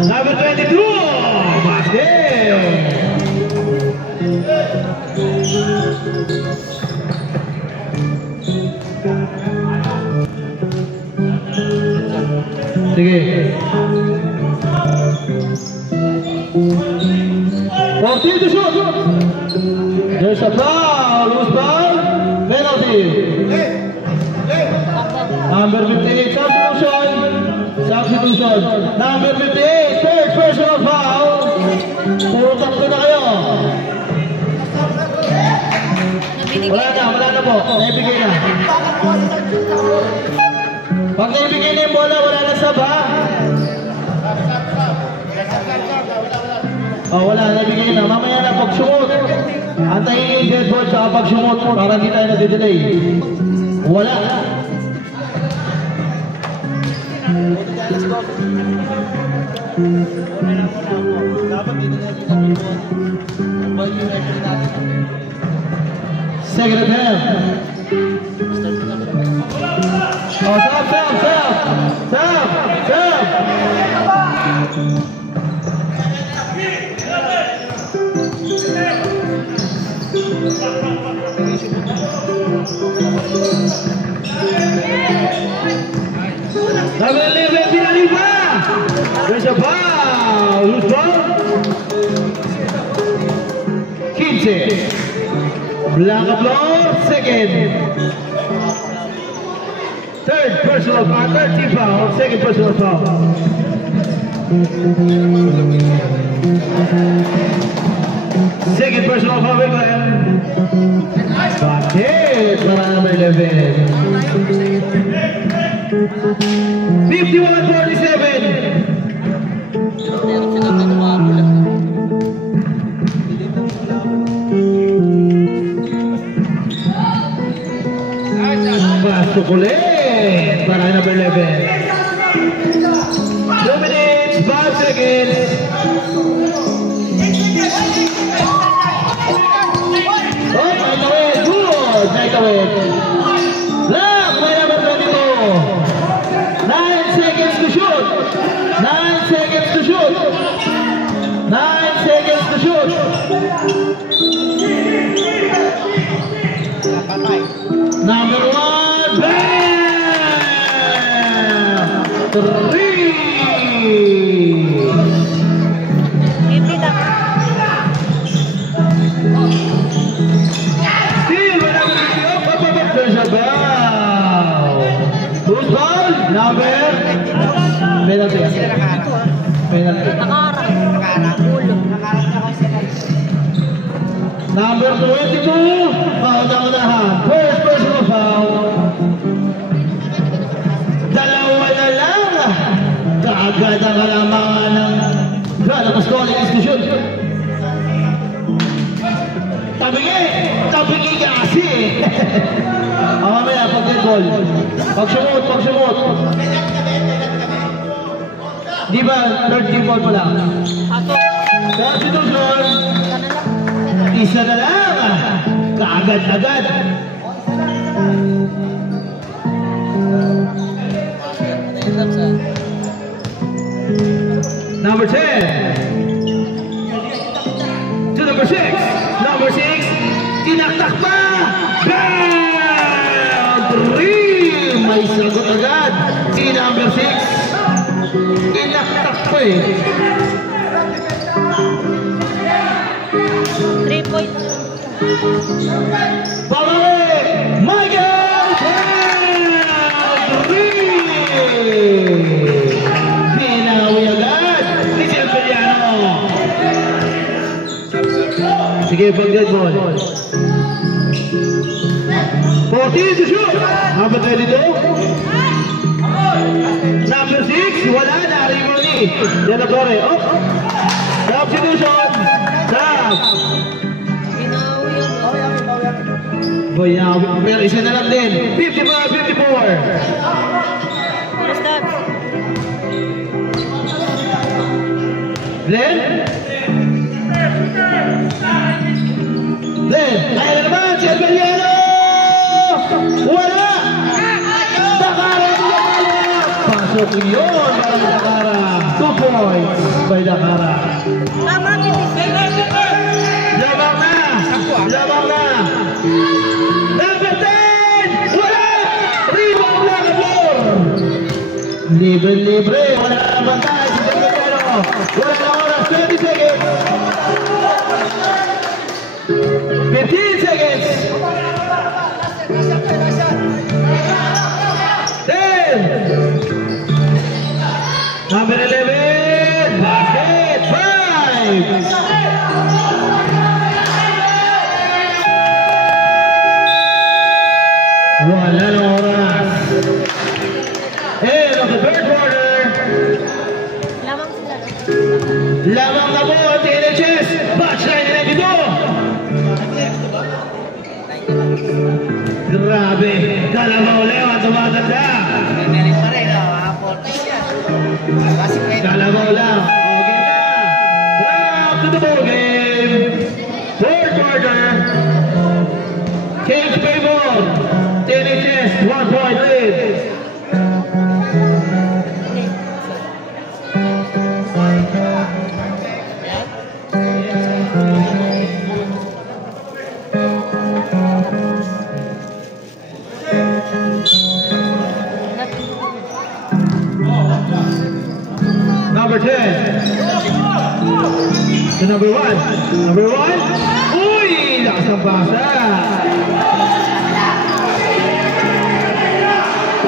Number 22, basket. Sige. 14 to shoot. There's a foul. Loose ball. Penalty. Number 58, substitution. Number 58, third personal foul. Puro tatlo na kayo. Wala na po. Naibigay na. Pag naibigay na yung bola, wala na sab, ha? Oh, wala, naibigay na. Mamaya na pag-shoot. Antayin yung dead ball sa pag-shoot para hindi tayo nadidelay. Wala. Second attempt. Oh, stop. Number 11, Pinalipa. There's a foul. Who's ball? 15. Blanca Flor, second. Third personal foul, third team foul, second personal foul. Second personal foul, basket para number 11. 51-47. Pasok ulit para number 11. 2 minutes, 5 seconds. Oh, night away. Lock by number 22. 9 seconds to shoot. 9 seconds to shoot. 9 seconds to shoot. Number 1, bam! 3. Foul. Number. Penalty. Penalty. Nakarang. Ulo. Number 22. Foul na unahan. First personal foul. Dalawa na lang. Kaagad ang kalamangan ng Granapos Calling Institution. Tabingi ka kasi. Mamaya, pag dead ball. Pag sumot. Di ba, third game ball pa lang? Ato. Constitution. Isa na lang. Kaagad-agad. Number 10 to number 6. Number 6, tinaktak pa. Boundary. May sagot agad. Si number 6, tinaktak pa eh. 3 points. Pabalik! Michael Boundary. Pinawi agad ni Semperiano. Sige, pag-dead ball. 14 to shoot. Number 22. Number 6, wala na. Rimoni. De La Torre. Oh. Substitution. Stop. Bayawi. Pero isa na lang din. 55-54. Stop. Glenn? Kaya naman si Alberiano! Wala! Dakara! Pasok yun para sa Dakara. 2 points by Dakara. Tama ni Labang na! Number 10! Wala! Rebound lang ang floor! Libre! Wala ang bantay si Alberiano! Wala na oras! 20 seconds! 15 seconds! 10! Number 11! Basket! 5! Wala na oras! End of the third quarter! Lamang sila. Lamang na po ang TNHS! Batch 992! Grabe! Kalabaw Lewa tumatanda! Meron pa rin, mga 40 yan. Kalabaw lang! Okay na! Drop to the ball game! Fourth quarter! Change favor! TNHS 1 point lead! Number 10 to number 1. Number 1. Uy! Lakas ang basa.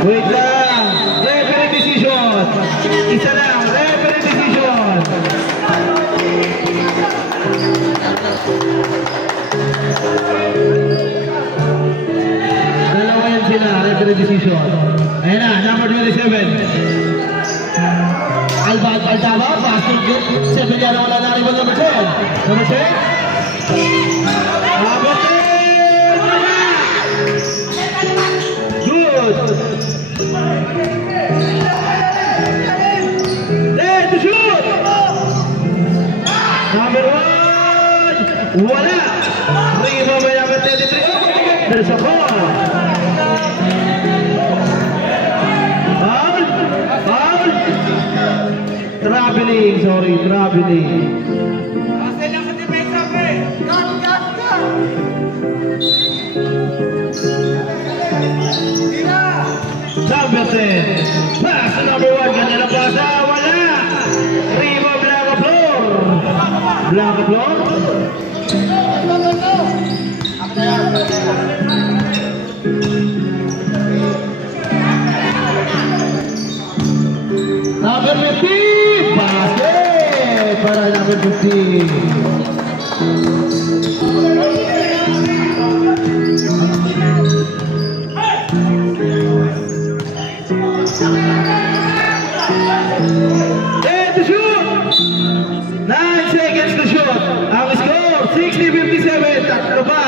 Wait lang. Referee decision. Isa lang. Referee decision. Dalawa yan sila. Referee decision. Ayan na. Number 27. Aldaba, basket good. Semperiano wala na rin number 10. Number 10. Number 10. Good. Then to shoot. Number 1. Wala. Rima by number 33. There's a ball. Traveling. Basta lang sa depensa, pre! Got! Number 10. Pass to number 1. Ganyan ang pasa. Wala. Rima Blanca Flor. Blanca Flor. Number 15. Basket para number 15. And to shoot! 9 seconds to shoot. Ang score, 60-57. Tatlo pa.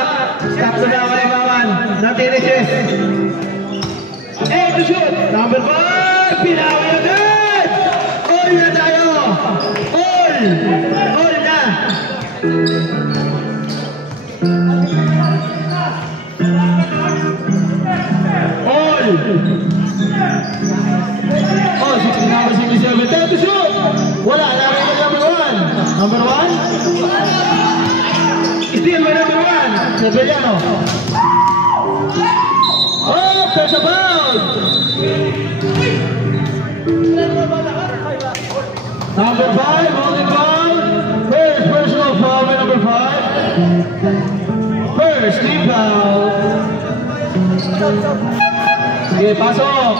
Tatlo na ang kailangan ng TNHS. And to shoot. Number 5. Pinawi agad. All na tayo. All. All na. All. Oh, 60 number 67. Time to shoot. Wala. Lari na number 1. Number 1. Steal by number 1. Sevillano. Oh, there's a foul. Number 5, holding foul. First personal foul by number 5. First team foul. Sige, pasok.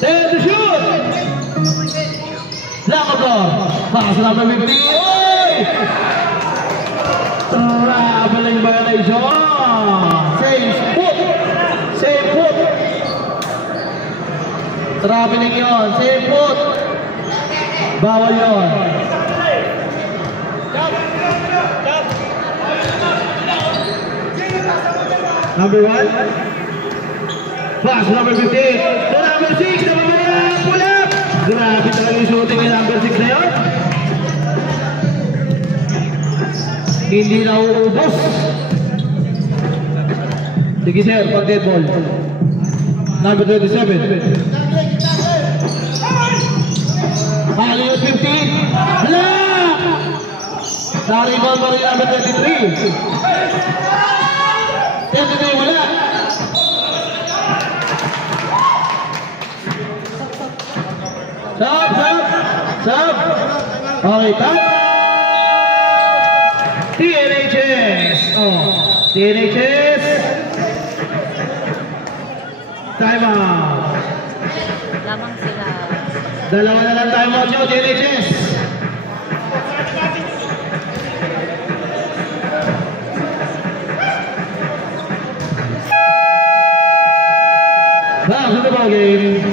There to shoot. Lakabor. Pass number 50. Oy! Traveling violation. Save foot. Save foot. Traveling yon. Save foot. Bawal yon. Number 1. Pass number 15. To number 6. Pull up. Grabe talaga yung shooting ng number 6 na yun. Hindi na uubos. Sige sir, pag dead ball. Number 27. Mali yung 15. Hala! Naribal pa rin number 23. 23 wala. Stop, stop, stop. Okay, time. TNHS. Oh, TNHS. Time out. Lamang sila. Dalawa na lang time out nyo, TNHS. Back to the ball game.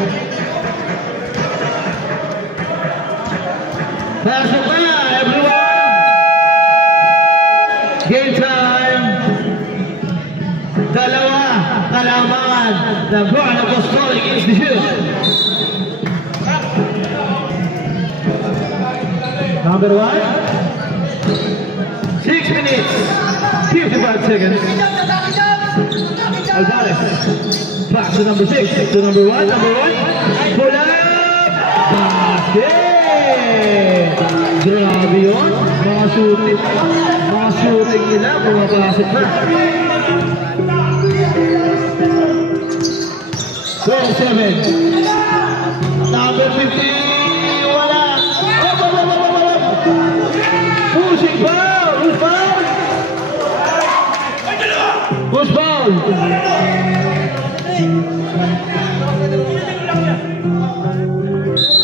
Pasok na, everyone. Game time. Dalawa, kalamangan ng Buana Apostolic Institute. Number 1. 6 minutes, 55 seconds. Alvarez. Back to number 6. To number 1. Number 1. Pull up. Basket. Grabe yun. Mga shooting nila. Pumapasok na. 27. Number 50. Wala. Pushing foul. Who's foul? Who's foul?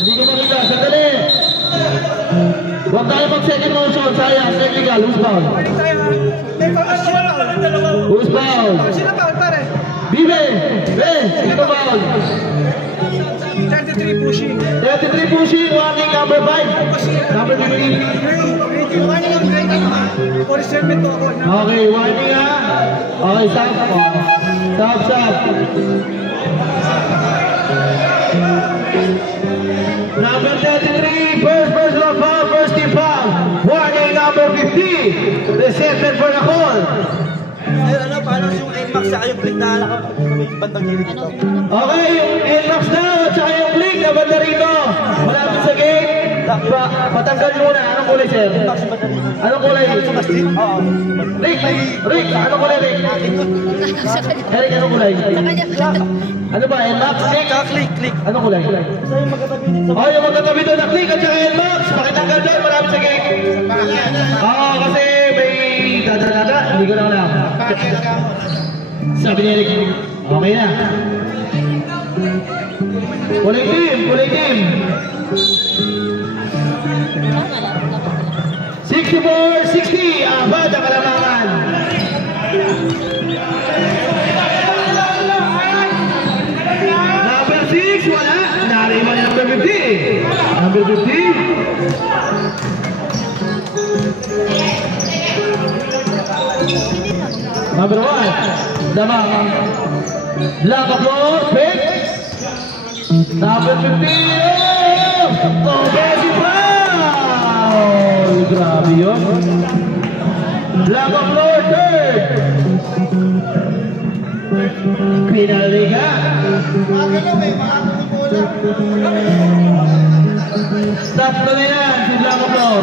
Hindi ko makita. Sandali. Huwag tayo mag-second motion. Sayang. Technical. Who's foul? Who's foul? Bibe. Sino foul? 33 pushing. 33 pushing. Warning number 5. Number 15. Warning ang breaking ha. 47 to ako. Okay, warning ha. Okay, stop. Stop. Number 33, first personal foul, first team foul. Warning number 50, the center for the call. Ano, paano yung NMAX sa yung click na alak sa may bandang gilid dito? Okay, yung NMAX na at saka yung blink na banda rito. Malapit sa gate. Patanggal muna. Anong kulay, sir? Anong kulay? Oo. Rick, anong kulay, Rick? Eric, anong kulay? Ano ba, NMAX? Click. Anong kulay? Basta yung magkatabi dito. Oh, yung magkatabi doon na click at saka NMAX. Pakitanggal doon, malapit sa gate. Oo, kasi may dada. Hindi ko na alam. Sabi ni Eric, okay na. Kulay team. 64-60, abad ang kalamangan. Number 6, wala. Nariwan yung number 50. Number 50. Number 1, Damang. Lock of floor, pick. Number 50, offensive foul. Grabe yun. Lock of floor, third. Penalty ka. Stop na nila si Lock of floor.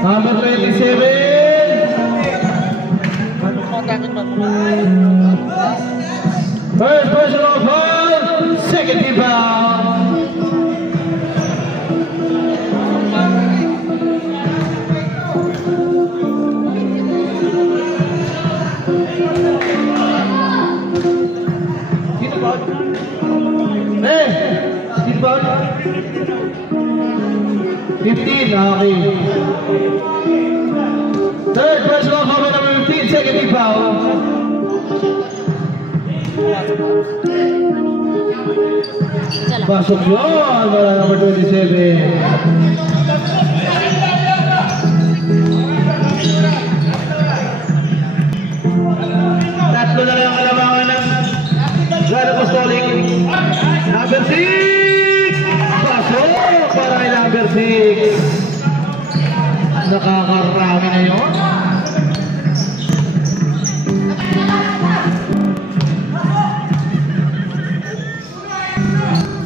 Number 27. First personal foul, second team foul. Sino foul? Sino foul? 15, okay. Third personal foul by number 15, second team foul. Pasok yun, wala number 27. Tatlo na lang ang kalamangan ng God Apostolic. Number 6! Pasok para kay number 6. Nakakarami na yun.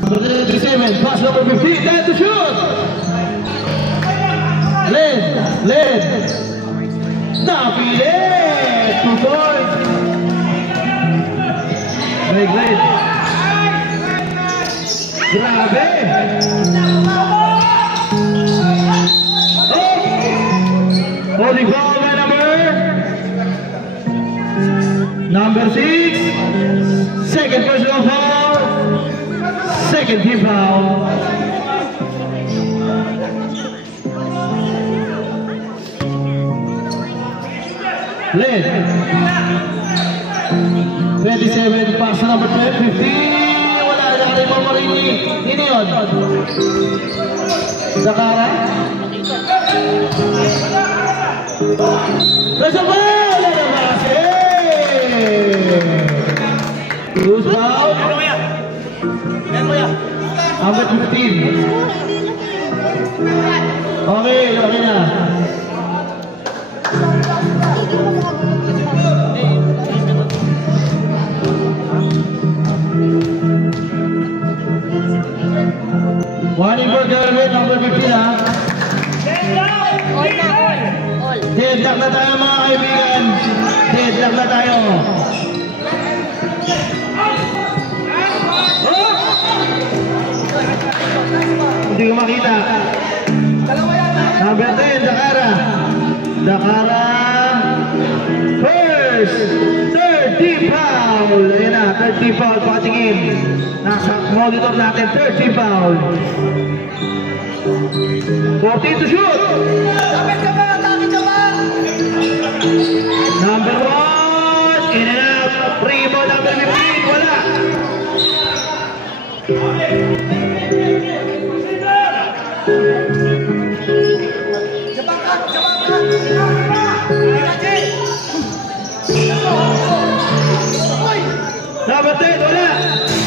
Number 37, pass number 15, time to shoot! Led! Napilit! 2 points! Led! Grabe! Holding foul by number 6, second personal foul, second team foul. Led 27, pass number 15, wala na kayo mamarini. Hindi yun. Zakara. Reservoir! Lalabas! Loose foul. Number 15. Okay na. Warning for Garvin, number 15 ha. All. Deadlock na tayo mga kaibigan. Deadlock na tayo. Oh! Hindi ko makita. Number 10, Dakara. First, third team foul. Ayan na, third team foul. Patingin. Nasa monitor natin, third team foul. 14 to shoot. Number 1, in and out. Rebound number 15, wala. Number 10, wala.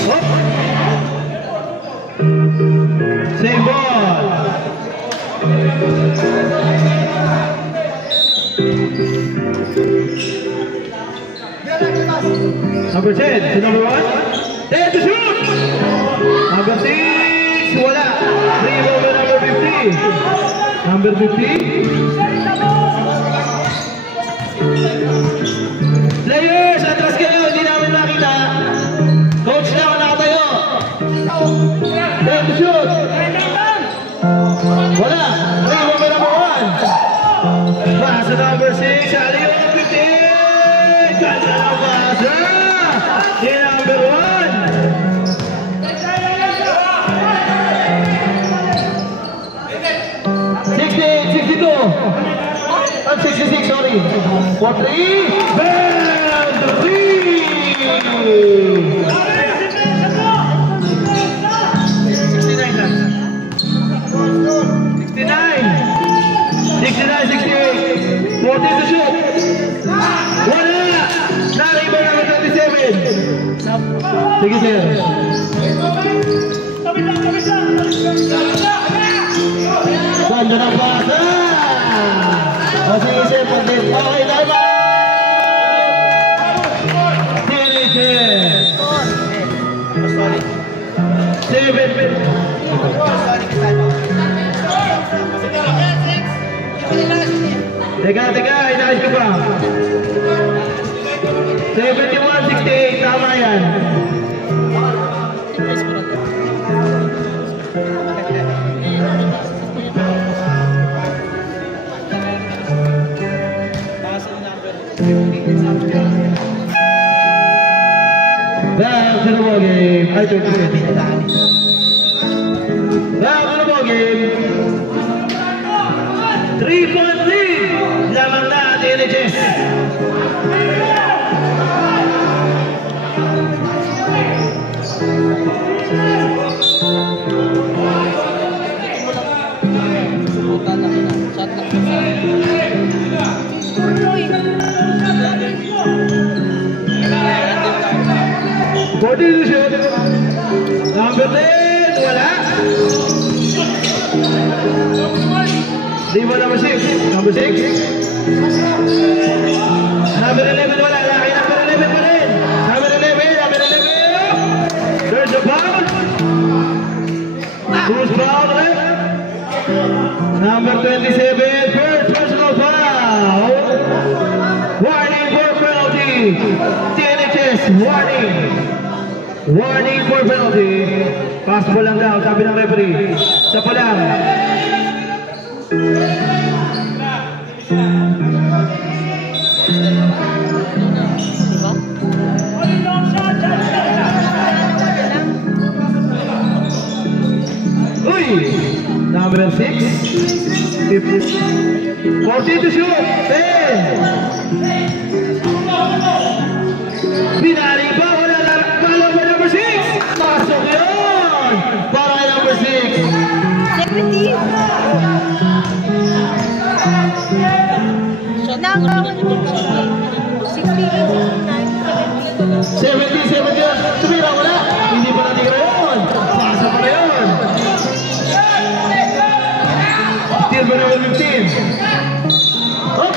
Oh. Same ball. Number 10 to number 1. 10 to shoot. Number 6, wala. Rebound by number 50. Number 50. Players, atras kayo, hindi namin makita. Coach na ako nakatayo. 10 to shoot. 56, Aliyo ng 58. Ganda ng pasa. Si number 1. 68, 62. I'm 66, sorry. 43. Bam! 68. 40 to shoot. Wala! Nariba na 27. Sige, sir. Ganda ng basa. O sige, sir. Okay, tayo. Finish. Sorry. 7. Teka, inaayos ko pa. 71-68, tama yan. Back to the ball game. Back to the ball game. 3-point lead. Lamang na at NHS. Body to shoot. Number 10, wala. Di ba number 6? Number 6? Number 11, wala. Laki number 11 pa rin. Number 11. There's a foul. Who's foul, right? Number 27, first personal foul. Warning for penalty. TNHS, warning. Warning for penalty. Pass po lang daw, sabi ng referee. Sa po lang. Uy! Number 6. 40 to shoot. 10. Pinari pa. Wala na. Follow by number 6. Pasok yun. Para kay number 6. 70. Tumira wala. Hindi pa natira yun. Pasok na yun. Steal by number 15. Oh.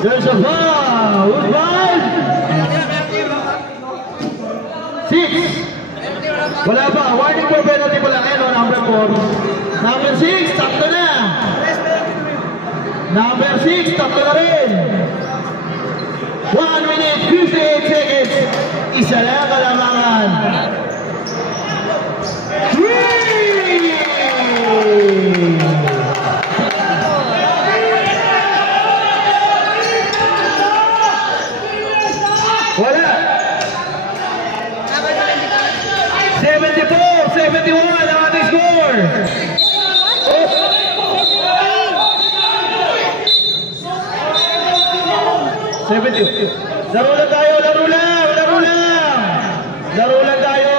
There's a foul. Who's foul? 6. Wala pa. Warning for penalty pa lang. Ayun, number 4. Number 6, tatlo na. Number 6, tatlo na rin. 1 minute, 58 seconds. Isa lang kalamangan. 3! Wala. 74-71 ang ating score. Laro lang tayo, laro lang tayo.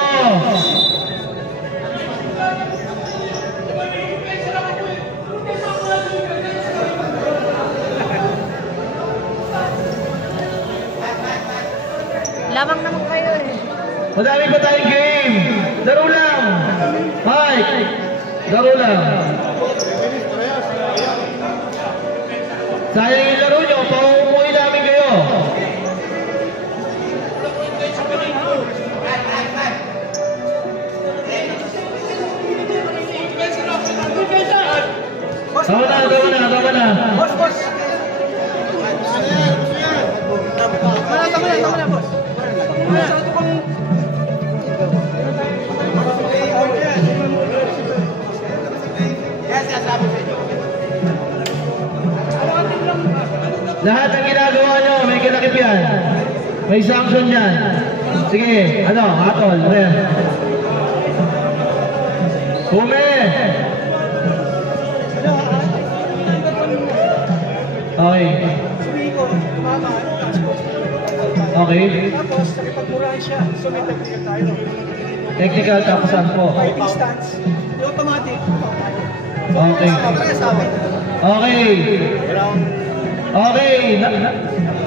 Lamang naman kayo eh. Madami pa tayong game. Laro lang. Mike, laro lang. Sayang yung laro nyo, pauumuin namin kayo. Tama na. Boss. Tama na, boss. Lahat ng ginagawa nyo, may kinakip yan. May sanction yan. Sige, ano, atol, ren. Hume! Okay. Okay. Tapos, nakipagmurahan siya. So, may technical tayo. Technical, tapos saan po? Fighting stance. Yung automatic. Okay. Okay. Okay.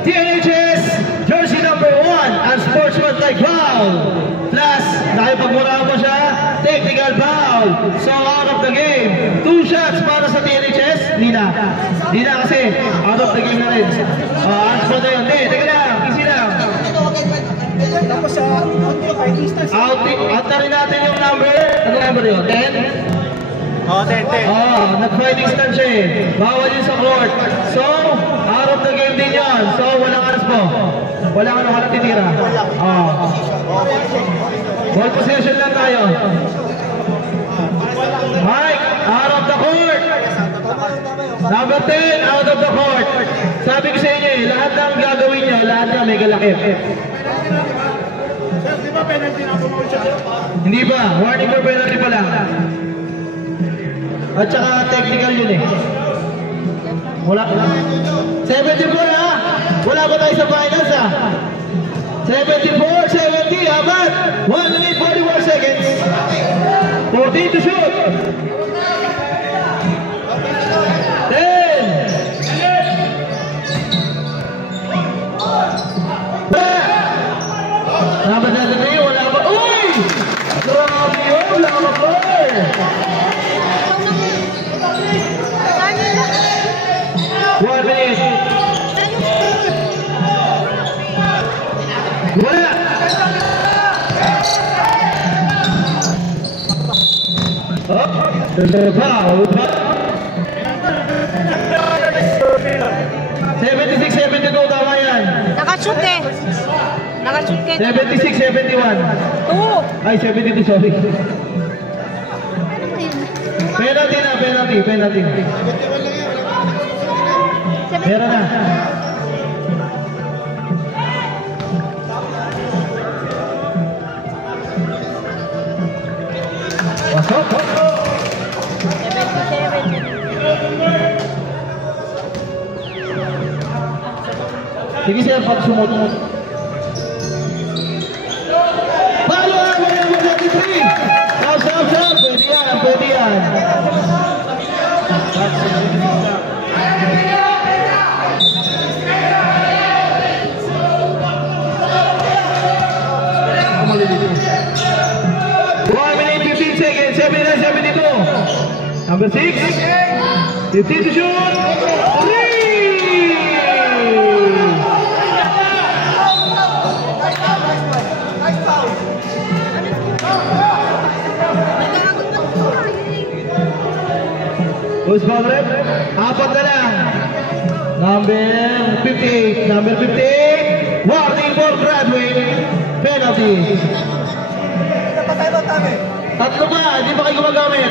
TNHS, jersey number 1, and sportsmanlike foul. Plus, nakipagmurahan mo siya, technical foul. So, out of the game. 2 shots para sa TNHS. Hindi na kasi, out of the game na rin. As for the yun. Hindi, teka lang, easy lang. Tapos sa fighting stance. Out na rin natin yung number. Ano number yun? 10? Oh, 10. Nag-fighting stance siya eh. Bawal yun sa court. So, out of the game din yun. So, walang aras po. Walang titira. Ball possession lang tayo. Mike, out of the court. Number 10, out of the court. Sabi ko sa inyo eh, lahat ng gagawin nyo, lahat na may galakip. Di ba penalty na pumaw siya? Hindi ba? Warning for penalty pa lang. At saka technical yun eh. Wala. 74 ha? Wala ba tayo sa finals ha? 74, 70, abat! 1 minute 41 seconds. 14 to shoot. 10. Dapat natin na yun, wala ba? Uy! Grabe yun, wala ba ba? 1 minute. Wala! Foul. 76-72, tama yan. Nakashoot eh. Nakashoot kayo. 76-71. 2. Ay, 72, sorry. Penalty na, penalty. Meron na. Pasok. 77. Sige sir, pag sumot-mot. Palo! 173! Out! Pwede yan. Number 6, 15 to shoot, 3! Who's foul rep? Apat na lang. Number 58, warning for graduate, penalty. Tatlo ba? Hindi ba kayo gumagamit?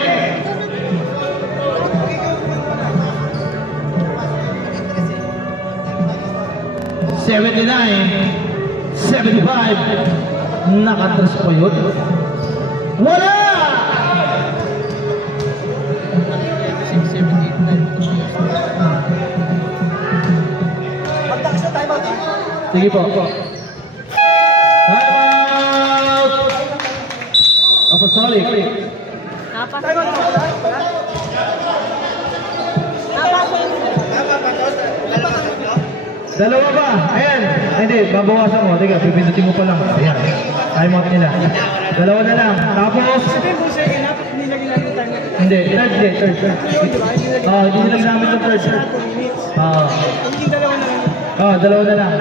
79, 75, nakatras po yun. Wala! 6, 7, 8, 9. Time out. Sige po. Time out! Apostolic. Dalawa ba? Ayan. Ay, hindi, babawasan mo. Teka, pipindutin mo pa lang. Ayan. Time out nila. Dalawa na lang. Tapos... Hindi, third. Hindi nila ginamit yung third. Dalawa na lang.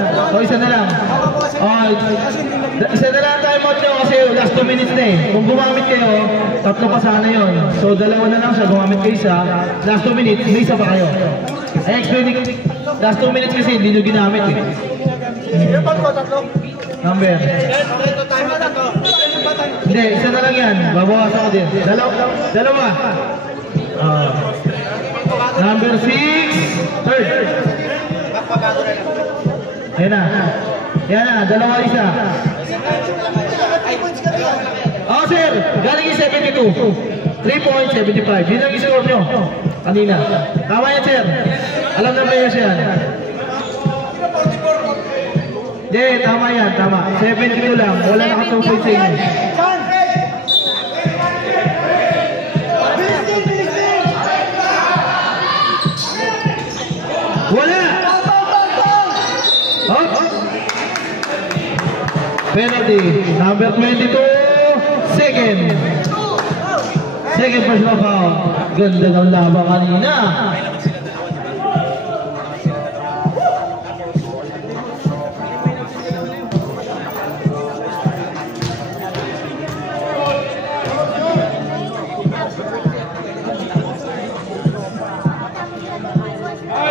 Isa na lang. Isa na lang time out nyo kasi last 2 minutes na eh. Kung gumamit kayo, tatlo pa sana yun. So, dalawa na lang siya. Gumamit kayo isa. Last 2 minutes, may isa pa kayo. Ay, explaining. Last 2 minutes kasi hindi nyo ginamit eh. Number. Hindi, isa na lang yan. Babawasan ko din. Dalawa. Number 6. Third. Yan na. Yan na, dalawa isa. Oh sir, galing yung 72. 3.75. Yun ang isinor nyo. Kanina. Tama yan sir. Alam na players yan. Hindi, tama yan, tama. 72 lang. Wala nakatungkol sa inyo. Wala! Oh. Penalty. Number 22. Second. Second personal foul. Ganda ng laban kanina.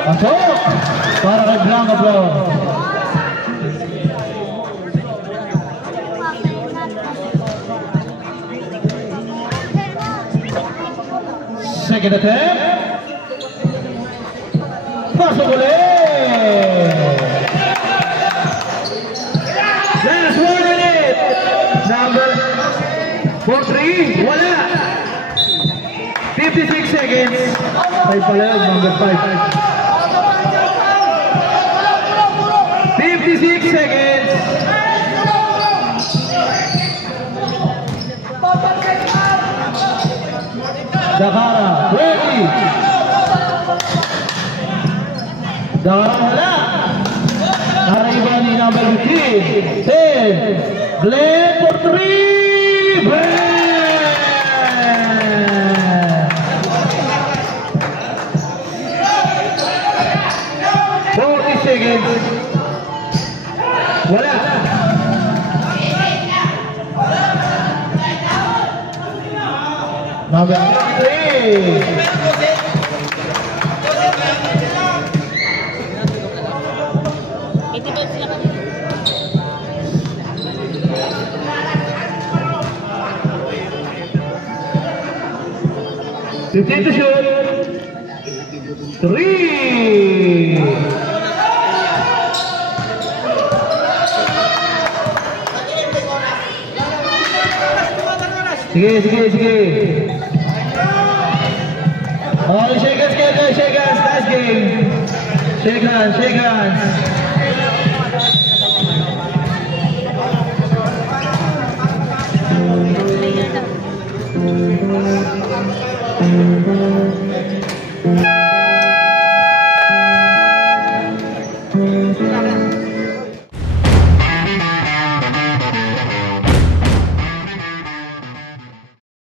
Pasok! Para kay Blanca Bro. Second attempt. Pasok ulit. Last one in it. Number 43. Wala. 56 seconds. 5 pala yun. Number 5. 56 seconds. Dakara, ready. Dakara wala. Naribani number 15. 10. Glenn for 3. Bang! 40 seconds. Wala. Number 3. Ito doon sila kanina. Fifteen to shoot. 3. Sige, sige, sige. Oh, shake hands, guys, shake hands. Nice game. Shake hands, shake hands. Ayun na.